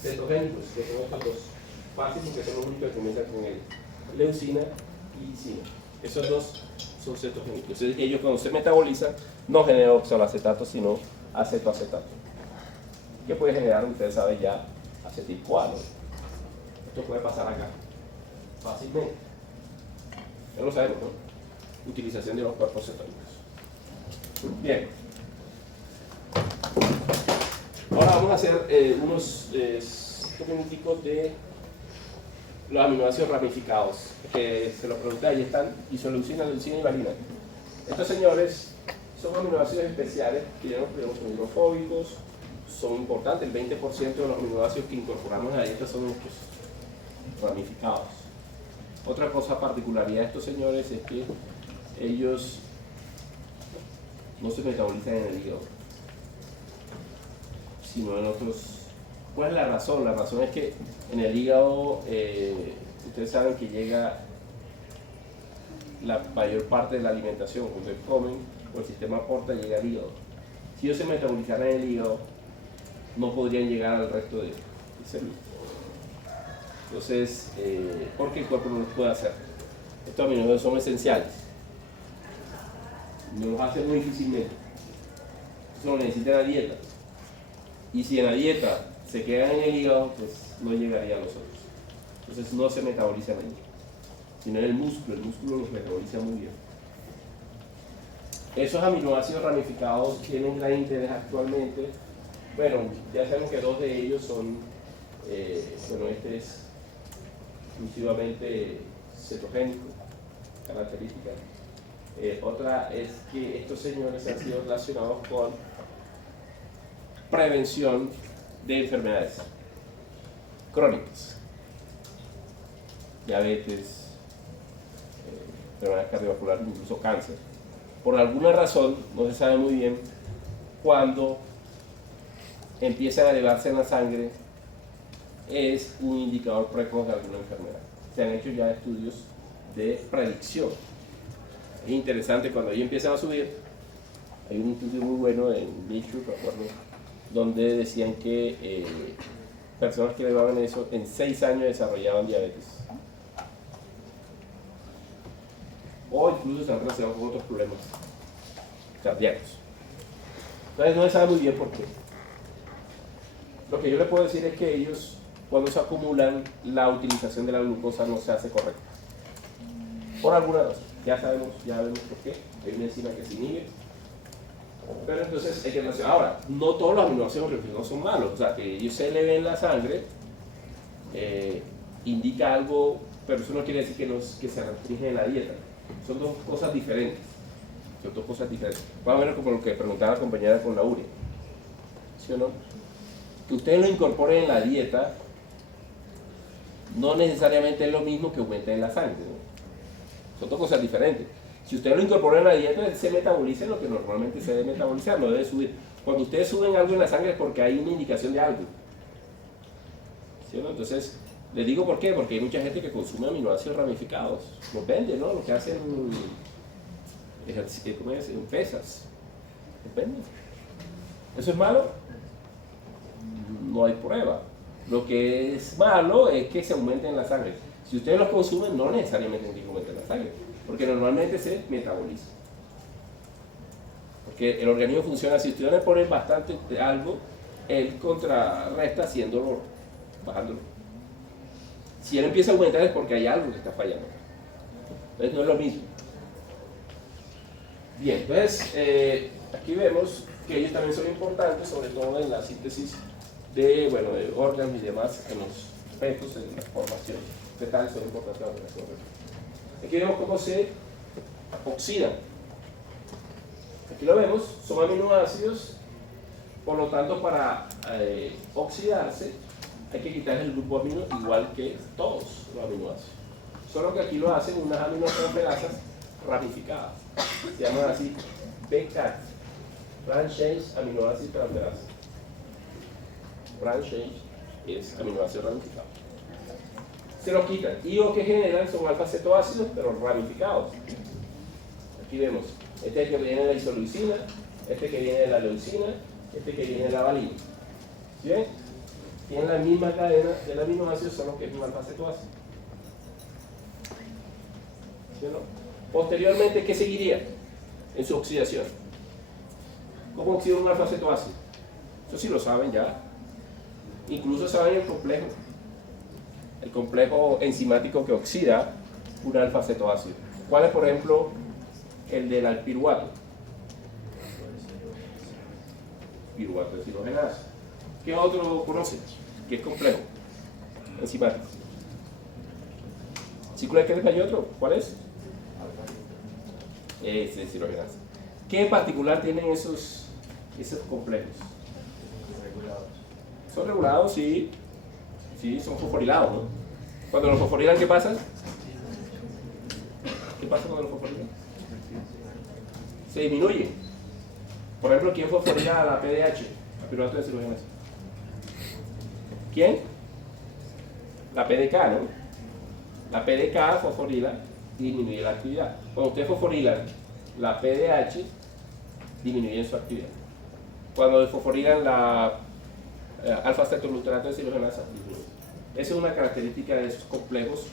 cetogénicos, que son estos dos. Fáciles, que son los únicos que comienzan con el leucina y lisina. Esos dos son cetogénicos. Ellos cuando se metabolizan no generan oxaloacetato, sino acetoacetato. ¿Qué puede generar? Ustedes saben ya, acetil-CoA. Esto puede pasar acá fácilmente. Ya lo sabemos, ¿no? Utilización de los cuerpos cetónicos. Bien. Ahora vamos a hacer unos minuticos de los aminoácidos ramificados, que se lo pregunté, ahí están, isoleucina, leucina y valina. Estos señores son aminoácidos especiales que ya nos creemos, son hidrofóbicos, son importantes, el 20% de los aminoácidos que incorporamos a la dieta son estos ramificados. Otra cosa particularidad de estos señores es que ellos no se metabolizan en el hígado, sino en otros. ¿Cuál es la razón? La razón es que en el hígado, ustedes saben que llega la mayor parte de la alimentación, cuando ustedes comen o el sistema porta, llega al hígado. Si ellos se metabolizaran en el hígado, no podrían llegar al resto de células. Entonces, porque el cuerpo no los puede hacer. Estos aminoácidos son esenciales. No los hace muy difícilmente. Eso lo necesita la dieta. Y si en la dieta se quedan en el hígado, pues no llegaría a los otros. Entonces no se metabolizan ahí, sino en el músculo los metaboliza muy bien. Esos aminoácidos ramificados tienen gran interés actualmente. Bueno, ya sabemos que dos de ellos son, bueno, este es exclusivamente cetogénico, característica. Otra es que estos señores han sido relacionados con prevención de enfermedades crónicas, diabetes, enfermedades cardiovasculares, incluso cáncer. Por alguna razón, no se sabe muy bien, cuando empiezan a elevarse en la sangre, es un indicador precoz de alguna enfermedad. Se han hecho ya estudios de predicción. Es interesante, cuando ellos empiezan a subir, hay un estudio muy bueno en Nature, recuerdo, donde decían que personas que elevaban eso en 6 años desarrollaban diabetes. O incluso se han relacionado con otros problemas cardíacos. Entonces no se sabe muy bien por qué. Lo que yo les puedo decir es que ellos, cuando se acumulan, la utilización de la glucosa no se hace correcta. Por alguna razón. Ya vemos por qué. Hay una enzima que se inhibe. Pero entonces hay que relacionar. Ahora, no todos los aminoácidos ramificados son malos. O sea, que ellos se eleven en la sangre indica algo, pero eso no quiere decir que se restringen en la dieta. Son dos cosas diferentes. Vamos a ver como lo que preguntaba la compañera con la urea. ¿Sí o no? Que ustedes lo incorporen en la dieta no necesariamente es lo mismo que aumente en la sangre, ¿no? Son dos cosas diferentes. Si ustedes lo incorporan en la dieta, se metaboliza lo que normalmente se debe metabolizar, no debe subir. Cuando ustedes suben algo en la sangre es porque hay una indicación de algo. ¿Sí o no? Entonces, les digo por qué, porque hay mucha gente que consume aminoácidos ramificados. Los vende, ¿no? Lo que hacen ¿cómo es? En pesas. Los venden. ¿Eso es malo? No hay prueba. Lo que es malo es que se aumenten en la sangre. Si ustedes los consumen, no necesariamente tienen que aumentar en la sangre, porque normalmente se metaboliza. Porque el organismo funciona así. Si ustedes le ponen bastante de algo, él contrarresta haciéndolo, bajándolo. Si él empieza a aumentar es porque hay algo que está fallando. Entonces no es lo mismo. Bien, entonces aquí vemos que ellos también son importantes, sobre todo en la síntesis de órganos y demás en los fetos, en la formación fetal, son importantes las relaciones. Aquí vemos cómo se oxidan. Aquí lo vemos, son aminoácidos, por lo tanto para oxidarse hay que quitar el grupo amino igual que todos los aminoácidos. Solo que aquí lo hacen unas aminotransferasas ramificadas. Se llaman así BCAT, Branch Chain Aminoácido Transferasa. Branch Chain es aminoácido ramificado. Se lo quitan. Y lo que generan son alfa-cetoácidos, pero ramificados. Aquí vemos, este es el que viene de la isoleucina, este que viene de la leucina, este que viene de la valina. ¿Sí ven? Tienen la misma cadena del aminoácido, solo que es un alfa-cetoácido. ¿Sí o no? Posteriormente, ¿qué seguiría en su oxidación? ¿Cómo oxida un alfa-cetoácido? Eso sí lo saben ya. Incluso saben el complejo enzimático que oxida un alfa-cetoácido. ¿Cuál es, por ejemplo, el del alpiruvato? Piruvato deshidrogenasa. ¿Qué otro conoces? ¿Qué es complejo enzimático? ¿Ciclo de Krebs hay otro? ¿Cuál es? Es deshidrogenasa. ¿Qué en particular tienen esos complejos? Son regulados, sí. Sí, son fosforilados, ¿no? Cuando los fosforilan, ¿qué pasa? ¿Qué pasa cuando los fosforilan? Se disminuye. Por ejemplo, ¿quién fosforila la PDH? La piruvato deshidrogenasa. ¿Quién? La PDK, ¿no? La PDK fosforila y disminuye la actividad. Cuando ustedes fosforilan la PDH, disminuyen su actividad. Cuando fosforilan la alfa-cetoglutarato deshidrogenasa, disminuye. Esa es una característica de esos complejos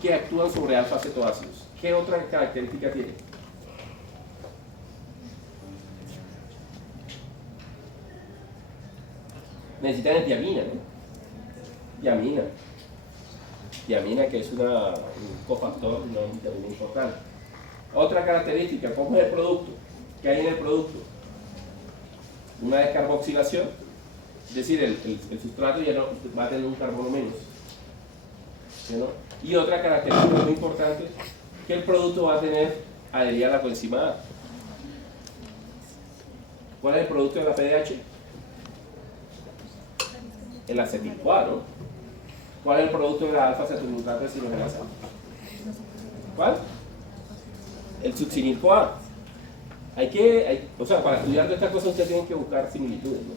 que actúan sobre alfa-cetoácidos. ¿Qué otra característica tiene? Necesitan tiamina, ¿no? Tiamina, que es un cofactor, una vitamina importante. Otra característica, ¿cómo es el producto? ¿Qué hay en el producto? Una descarboxilación, es decir, el sustrato ya no va a tener un carbono menos. ¿Sí, no? Y otra característica muy importante, que el producto va a tener adherida a la coenzima A. ¿Cuál es el producto de la PDH? El acetil-CoA, ¿no? ¿Cuál es el producto de la alfa-cetoglutarato deshidrogenasa? ¿Cuál? El succinil-CoA. O sea, para estudiar estas cosas ustedes tienen que buscar similitudes, ¿no?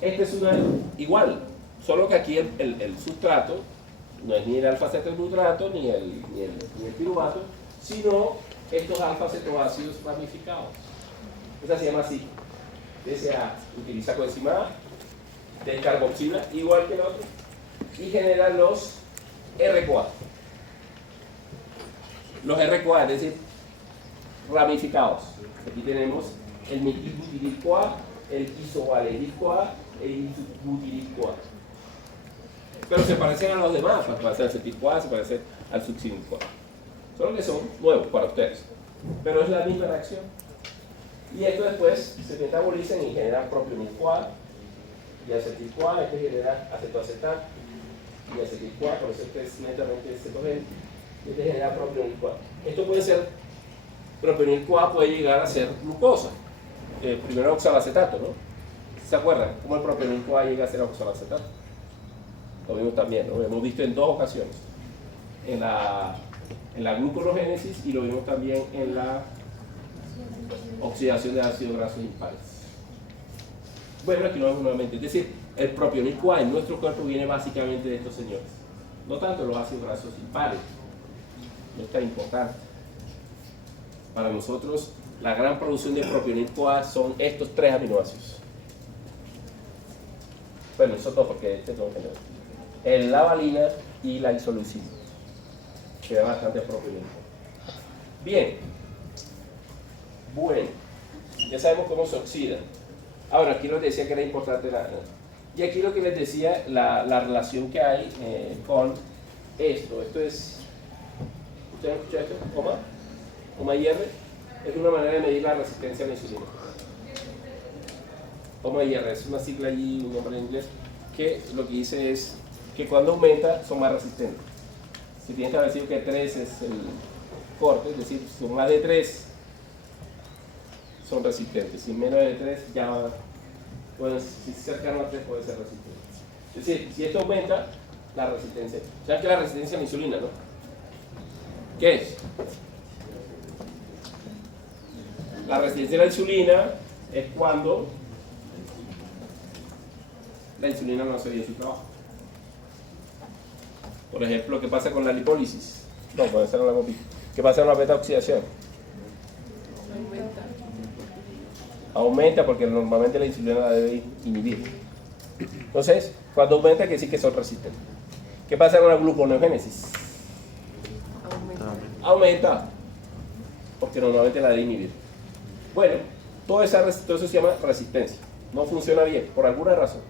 Este es igual, solo que aquí el sustrato no es ni el alfa-cetoglutarato ni el piruvato, sino estos alfa-cetoácidos ramificados. Esa se llama así. DCA utiliza coenzima A, descarboxila igual que el otro y genera los R-CoA. Los R-CoA, es decir, ramificados. Aquí tenemos el metilbutiril-CoA, el isovaleril-CoA, el isobutiril-CoA. Pero se parecen a los demás, se parecen al acetil-CoA, se parecen al succinil-CoA. Solo que son nuevos para ustedes. Pero es la misma reacción. Y esto después se metabolizan y generan propionil-CoA y acetil-CoA, este genera acetoacetal y acetil-CoA, por eso este es netamente cetogénico, y este genera propionil-CoA. Esto puede ser, propionil-CoA puede llegar a ser glucosa, primero oxalacetato, ¿no? ¿Se acuerdan cómo el propionil-CoA llega a ser oxalacetato? Lo vimos también, ¿no? Lo hemos visto en dos ocasiones, en la gluconogénesis y lo vimos también en la oxidación de ácidos grasos impares. Bueno, aquí lo vemos nuevamente, es decir, el propionil-CoA en nuestro cuerpo viene básicamente de estos señores, no tanto los ácidos grasos impares, no es tan importante. Para nosotros, la gran producción de propionil-CoA son estos tres aminoácidos. Bueno, esos dos, porque este no es la valina y la isoleucina, que da bastante propionil-CoA. Bien, bueno, ya sabemos cómo se oxida. Ahora, aquí les decía que era importante y aquí lo que les decía, la relación que hay con esto. Esto es, ¿ustedes han escuchado esto? OMA-IR es una manera de medir la resistencia a la insulina. OMA-IR es una sigla allí, un nombre en inglés, que lo que dice es que cuando aumenta son más resistentes. Si tienen establecido que 3 es el corte, es decir, son más de 3 son resistentes. Si menos de 3 ya bueno, si cercano a 3 puede ser resistente. Es decir, si esto aumenta, la resistencia. ¿Sabes qué es la resistencia a la insulina, no? ¿Qué es? La resistencia a la insulina es cuando la insulina no hace bien su trabajo. Por ejemplo, ¿qué pasa con la lipólisis? No, puede ser la hemos visto. ¿Qué pasa con la beta-oxidación? Aumenta porque normalmente la insulina la debe inhibir. Entonces, cuando aumenta quiere decir que son resistentes. ¿Qué pasa con la gluconeogénesis? Aumenta porque normalmente la debe inhibir. Bueno, todo eso se llama resistencia. No funciona bien, por alguna razón.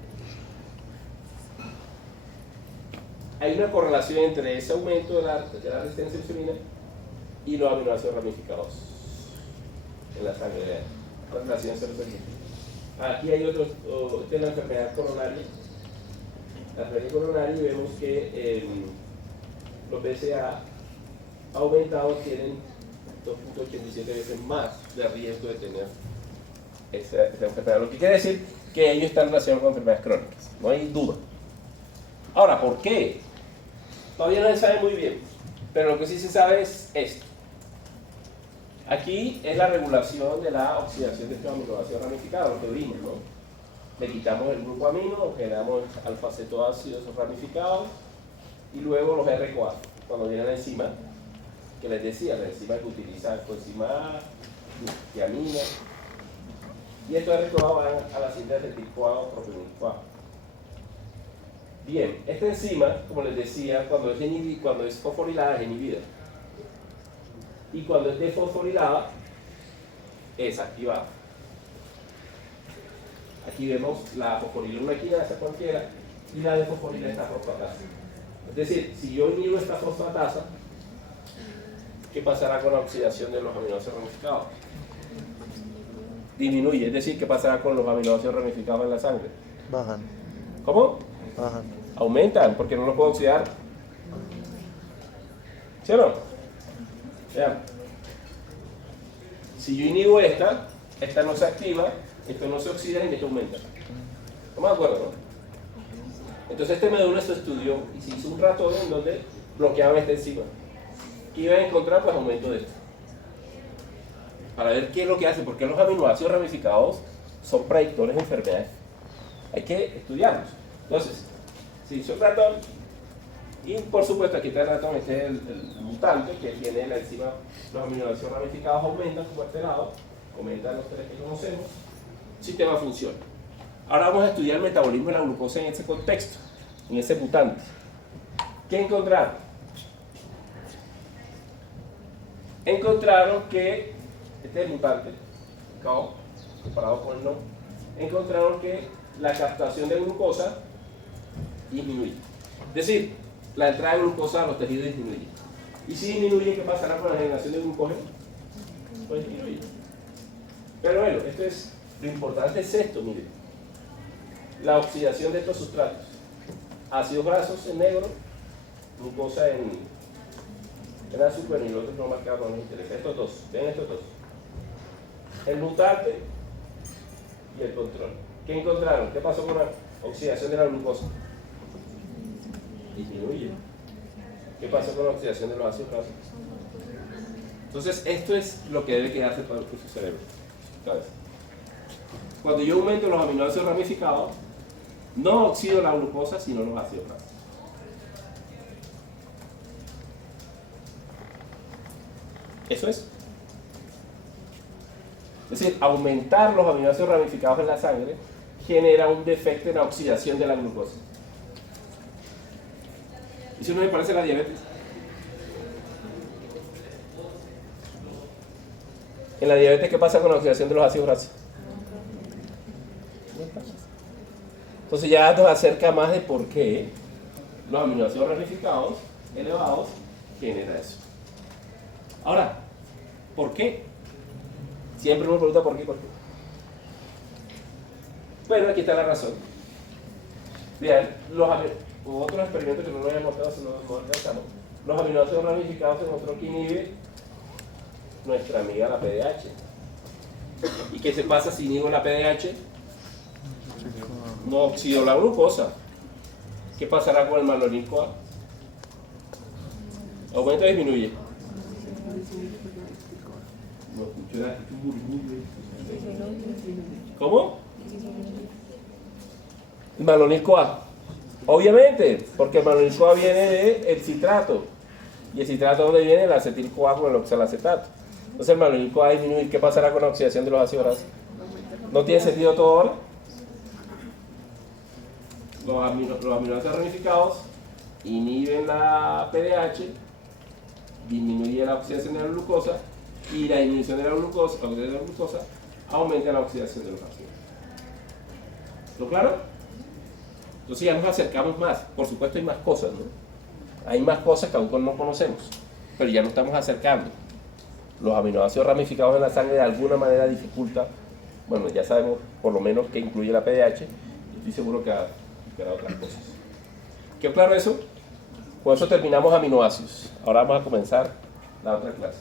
Hay una correlación entre ese aumento de la resistencia a la insulina y los aminoácidos ramificados en la sangre. La relación es aquí hay otro, esta es la enfermedad coronaria. La enfermedad coronaria, y vemos que los BCA aumentados tienen 2.87 veces más de riesgo de tener esa enfermedad. Lo que quiere decir que ellos están relacionados con enfermedades crónicas, no hay duda. Ahora, ¿por qué? Todavía no se sabe muy bien, pero lo que sí se sabe es esto. Aquí es la regulación de la oxidación de estos aminoácidos ramificados, lo que vimos, ¿no? Le quitamos el grupo amino, generamos alfa-cetoácidos ramificados y luego los R-CoA, cuando viene la enzima, que les decía, la enzima que utiliza coenzima A, tiamina, y estos R-CoA van a la cinta de acetil-CoA o propionil-CoA. Bien, esta enzima, como les decía, cuando es fosforilada es inhibida. Y cuando es desfosforilada, es activada. Aquí vemos la fosforiluna quinasa cualquiera y la desfosforilada esta fosfatasa. Es decir, si yo inhibo esta fosfatasa, ¿qué pasará con la oxidación de los aminoácidos ramificados? Disminuye, es decir, ¿qué pasará con los aminoácidos ramificados en la sangre? Bajan. ¿Cómo? Bajan. Aumentan, porque no los puedo oxidar. ¿Sí o no? Vean. Si yo inhibo esta no se activa, esto no se oxida y esto aumenta. ¿Estamos de acuerdo, no? Entonces este médulo se estudió y se hizo un ratón en donde bloqueaban esta enzima. ¿Qué iban a encontrar? Pues aumento de esto. Para ver qué es lo que hace, porque los aminoácidos ramificados son predictores de enfermedades. Hay que estudiarlos. Entonces, se hizo un ratón y por supuesto aquí está el ratón, este es el mutante que tiene la enzima, los aminoácidos ramificados aumentan como este lado, aumentan los tres que conocemos, el sistema funciona. Ahora vamos a estudiar el metabolismo de la glucosa en ese contexto, en ese mutante. ¿Qué encontraron? Encontraron que, este es el mutante, KO, comparado con el no, encontraron que la captación de glucosa disminuye. Es decir, la entrada de glucosa a los tejidos disminuye. Y si disminuye, ¿qué pasará con la generación de glucógeno? Pues disminuye. Pero bueno, lo importante es esto, miren. La oxidación de estos sustratos. Ácidos grasos en negro, glucosa en azul, bueno, y los otros no marcados no nos interesa. Estos dos, ven estos dos. El mutante y el control. ¿Qué encontraron? ¿Qué pasó con la oxidación de la glucosa? Disminuye. ¿Qué pasó con la oxidación de los ácidos grasos? Entonces, esto es lo que debe quedarse para su cerebro. ¿Sabes? Cuando yo aumento los aminoácidos ramificados, no oxido la glucosa, sino los ácidos grasos. Eso es. Es decir, aumentar los aminoácidos ramificados en la sangre genera un defecto en la oxidación de la glucosa. ¿Y si no me parece la diabetes? En la diabetes, ¿qué pasa con la oxidación de los ácidos grasos? Entonces ya nos acerca más de por qué los aminoácidos ramificados elevados generan eso. Ahora, ¿por qué? Siempre uno pregunta por qué. Bueno, aquí está la razón. Vean, otros experimentos que no lo habíamos mostrado, no alcanzamos. Los aminoácidos ramificados se mostró que inhibe nuestra amiga la PDH. ¿Y qué se pasa si inhibo la PDH? No oxido la glucosa. ¿Qué pasará con el malonil-CoA? ¿Aumenta o disminuye? No escucho nada. ¿Cómo? El malonil-CoA. Obviamente, porque el malonil-CoA viene del citrato. Y el citrato, ¿dónde viene? El acetil-CoA con el oxalacetato. Entonces el malonil-CoA disminuye. ¿Qué pasará con la oxidación de los ácidos grasos? ¿No tiene sentido todo ahora? Los aminoácidos ramificados inhiben la PDH, disminuye la oxidación de la glucosa, y la disminución de la glucosa aumenta la oxidación de los ácidos. ¿Lo claro? Entonces ya nos acercamos más. Por supuesto hay más cosas, ¿no? Hay más cosas que aún no conocemos, pero ya nos estamos acercando. Los aminoácidos ramificados en la sangre de alguna manera dificultan, bueno, ya sabemos por lo menos que incluye la PDH, y estoy seguro que hará otras cosas. ¿Quedó claro eso? Con eso terminamos aminoácidos. Ahora vamos a comenzar la otra clase.